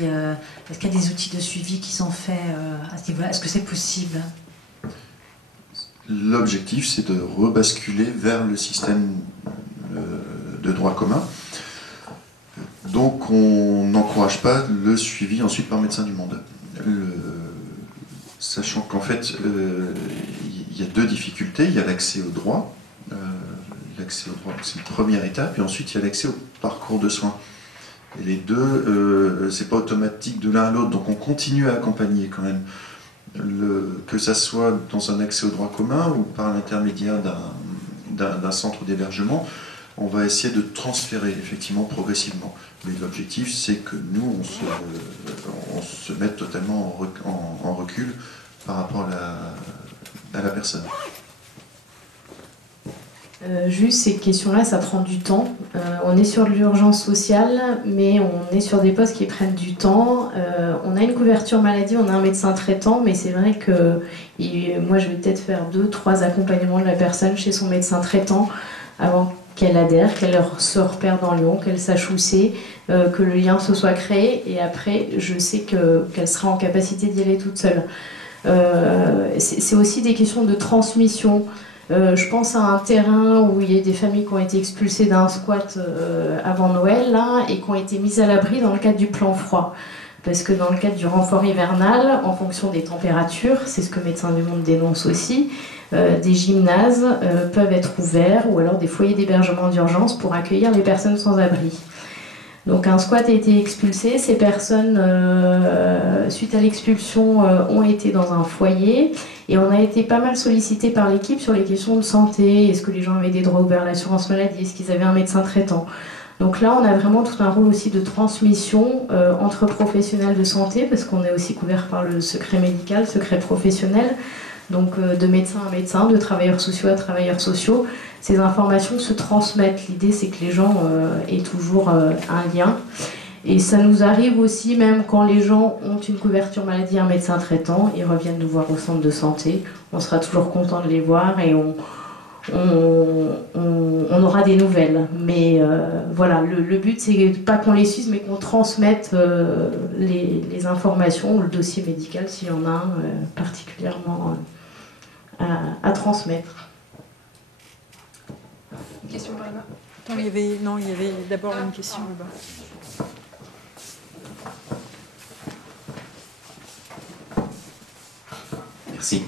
est-ce qu'il y a des outils de suivi qui sont faits à ce niveau-là? Est-ce que c'est possible? L'objectif, c'est de rebasculer vers le système de droit commun. Donc on n'encourage pas le suivi ensuite par médecin du monde. Sachant qu'en fait, il y a deux difficultés. Il y a l'accès au droit. L'accès au droit, c'est une première étape. Et ensuite, il y a l'accès au parcours de soins. Et les deux, c'est pas automatique de l'un à l'autre. Donc on continue à accompagner quand même. Que ça soit dans un accès au droit commun ou par l'intermédiaire d'un centre d'hébergement, on va essayer de transférer effectivement progressivement. Mais l'objectif, c'est que nous, on se mette totalement en recul par rapport à la personne. Juste ces questions-là, ça prend du temps. On est sur de l'urgence sociale, mais on est sur des postes qui prennent du temps. On a une couverture maladie, on a un médecin traitant, mais c'est vrai que moi, je vais peut-être faire 2-3 accompagnements de la personne chez son médecin traitant avant qu'elle adhère, qu'elle se repère dans Lyon, qu'elle sache où c'est, que le lien se soit créé, et après, je sais qu'elle sera en capacité d'y aller toute seule. C'est aussi des questions de transmission. Je pense à un terrain où il y a des familles qui ont été expulsées d'un squat avant Noël là, et qui ont été mises à l'abri dans le cadre du plan froid. Parce que dans le cadre du renfort hivernal, en fonction des températures, c'est ce que Médecins du Monde dénonce aussi, des gymnases peuvent être ouverts ou alors des foyers d'hébergement d'urgence pour accueillir les personnes sans abri. Donc un squat a été expulsé, ces personnes, suite à l'expulsion, ont été dans un foyer et on a été pas mal sollicité par l'équipe sur les questions de santé, est-ce que les gens avaient des droits ouverts à l'assurance maladie, est-ce qu'ils avaient un médecin traitant. Donc là, on a vraiment tout un rôle aussi de transmission entre professionnels de santé, parce qu'on est aussi couvert par le secret médical, secret professionnel, donc de médecin à médecin, de travailleurs sociaux à travailleurs sociaux. Ces informations se transmettent. L'idée, c'est que les gens aient toujours un lien. Et ça nous arrive aussi, même quand les gens ont une couverture maladie, un médecin traitant, ils reviennent nous voir au centre de santé. On sera toujours content de les voir et on aura des nouvelles. Mais voilà, le but, c'est pas qu'on les suive, mais qu'on transmette les informations, le dossier médical, s'il y en a un particulièrement à transmettre. Une question par là-bas. Attends, il y avait d'abord une question là-bas. Merci.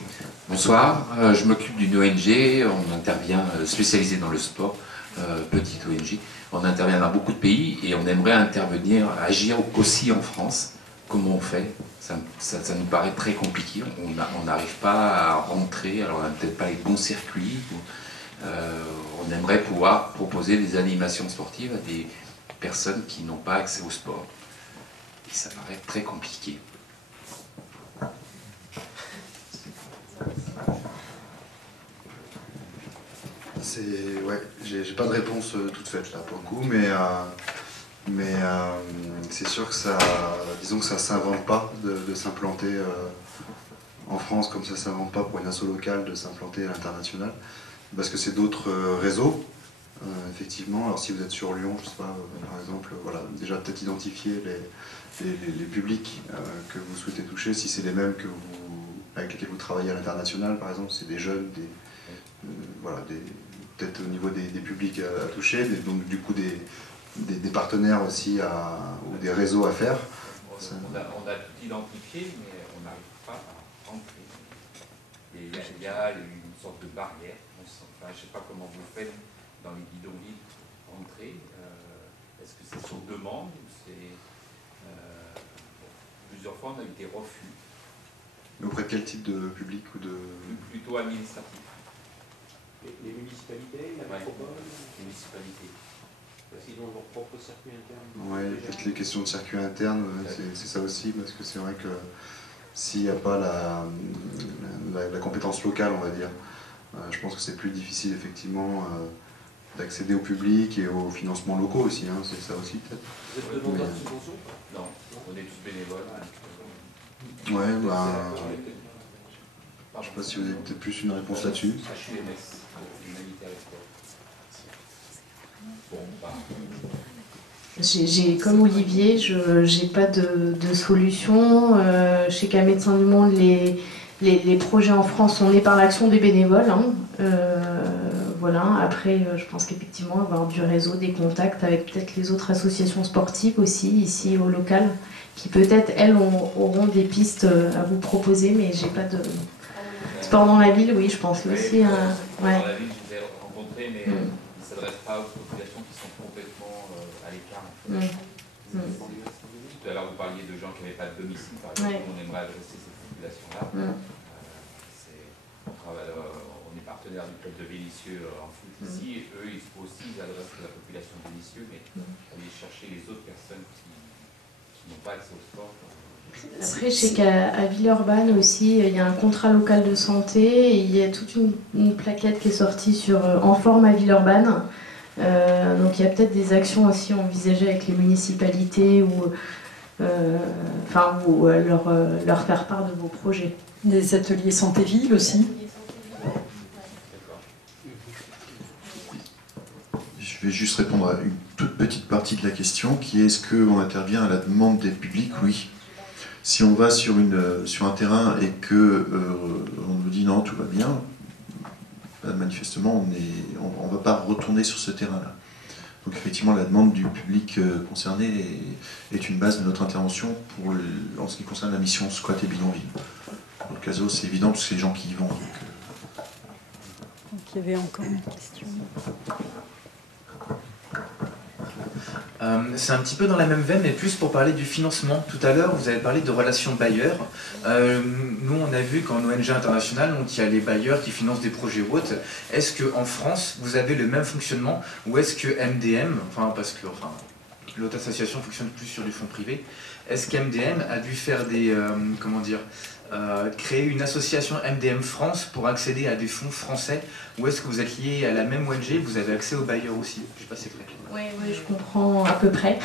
Bonsoir, je m'occupe d'une ONG, on intervient spécialisée dans le sport, petite ONG. On intervient dans beaucoup de pays et on aimerait intervenir, agir aussi en France. Comment on fait? Ça nous paraît très compliqué, on n'arrive pas à rentrer, alors on n'a peut-être pas les bons circuits. On aimerait pouvoir proposer des animations sportives à des personnes qui n'ont pas accès au sport. Et ça paraît très compliqué. Ouais, j'ai pas de réponse toute faite là pour le coup, mais c'est sûr que disons que ça s'invente pas de s'implanter en France comme ça s'invente pas pour une asso locale de s'implanter à l'international, parce que c'est d'autres réseaux, effectivement. Alors si vous êtes sur Lyon, je sais pas, par exemple, voilà, déjà peut-être identifier les publics que vous souhaitez toucher, si c'est les mêmes avec lesquels vous travaillez à l'international, par exemple, c'est des jeunes, voilà, peut-être au niveau des publics à toucher, donc du coup des partenaires aussi ou des réseaux à faire. On a tout identifié, mais on n'arrive pas à rentrer. Et il y a une sorte de barrière. Enfin, je ne sais pas comment vous faites dans les bidonvilles pour rentrer. Est-ce que c'est sur demande ou c'est... plusieurs fois, on a eu des refus. Mais auprès de quel type de public ou de... Plutôt administratif. Les municipalités, la métropole, les municipalités. Parce qu'ils ont leur propre circuit interne. Oui, peut-être les questions de circuit interne, c'est ça aussi, parce que c'est vrai que s'il n'y a pas la compétence locale, on va dire. Je pense que c'est plus difficile effectivement d'accéder au public et aux financements locaux aussi, hein, c'est ça aussi peut-être. Vous êtes demandeur de subvention? Non, on est tous bénévoles. Ouais, je sais pas si vous avez peut-être plus une réponse là-dessus. Comme Olivier, je n'ai pas de solution. Je sais qu'à Médecins du Monde, les projets en France sont nés par l'action des bénévoles. Hein. Voilà. Après, je pense qu'effectivement, avoir du réseau, des contacts avec peut-être les autres associations sportives aussi, ici au local, qui peut-être, elles, auront des pistes à vous proposer, mais j'ai pas de... Sport dans la ville, oui, je pense aussi. Dans la ville, je les ai rencontrés, mais ils ne s'adressent pas aux populations qui sont complètement à l'écart. Tout à l'heure, vous parliez de gens qui n'avaient pas de domicile, par exemple. On aimerait adresser ces populations-là. On est partenaire du club de Vénissieux en foot ici, et eux, aussi, ils adressent la population de Vénissieux, mais aller chercher les autres personnes qui n'ont pas accès au sport. Après, je sais qu'à Villeurbanne aussi, il y a un contrat local de santé, et il y a toute une plaquette qui est sortie sur En forme à Villeurbanne. Donc il y a peut-être des actions aussi envisagées avec les municipalités ou leur faire part de vos projets. Des ateliers santé-ville aussi. Je vais juste répondre à une toute petite partie de la question qui est: est-ce qu'on intervient à la demande des publics? Oui. Si on va sur un terrain et que on nous dit non, tout va bien, manifestement on ne va pas retourner sur ce terrain-là. Donc effectivement, la demande du public concerné est une base de notre intervention en ce qui concerne la mission squat et bidonville. Dans le CASO, c'est évident parce que c'est les gens qui y vont. Donc il y avait encore une question. C'est un petit peu dans la même veine, mais plus pour parler du financement. Tout à l'heure, vous avez parlé de relations bailleurs. Nous, on a vu qu'en ONG internationale, donc, il y a les bailleurs qui financent des projets ou autres. Est-ce qu'en France, vous avez le même fonctionnement, ou est-ce que MDM, l'autre association fonctionne plus sur du fonds privé, est-ce qu'MDM a dû faire créer une association MDM France pour accéder à des fonds français, ou est-ce que vous êtes lié à la même ONG, vous avez accès aux bailleurs aussi? Je ne sais pas si c'est clair. Oui, je comprends à peu près.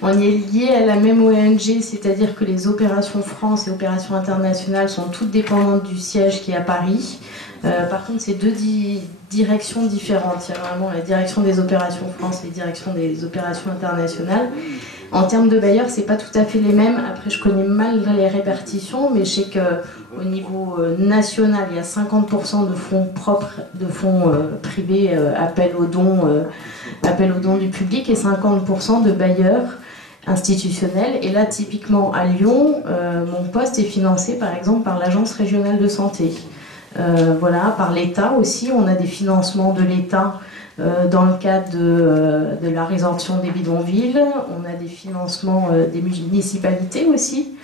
On y est lié à la même ONG, c'est-à-dire que les opérations France et opérations internationales sont toutes dépendantes du siège qui est à Paris. Par contre, c'est deux directions différentes. Il y a vraiment la direction des opérations France et la direction des opérations internationales. En termes de bailleurs, c'est pas tout à fait les mêmes. Après, je connais mal les répartitions, mais je sais qu'au niveau national, il y a 50% de fonds propres, de fonds privés, appel aux dons du public, et 50% de bailleurs institutionnels. Et là, typiquement à Lyon, mon poste est financé par exemple par l'Agence régionale de santé. Voilà, par l'État aussi, on a des financements de l'État dans le cadre de la résorption des bidonvilles, on a des financements des municipalités aussi.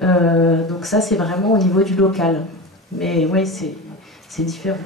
Donc ça, c'est vraiment au niveau du local. Mais oui, c'est différent.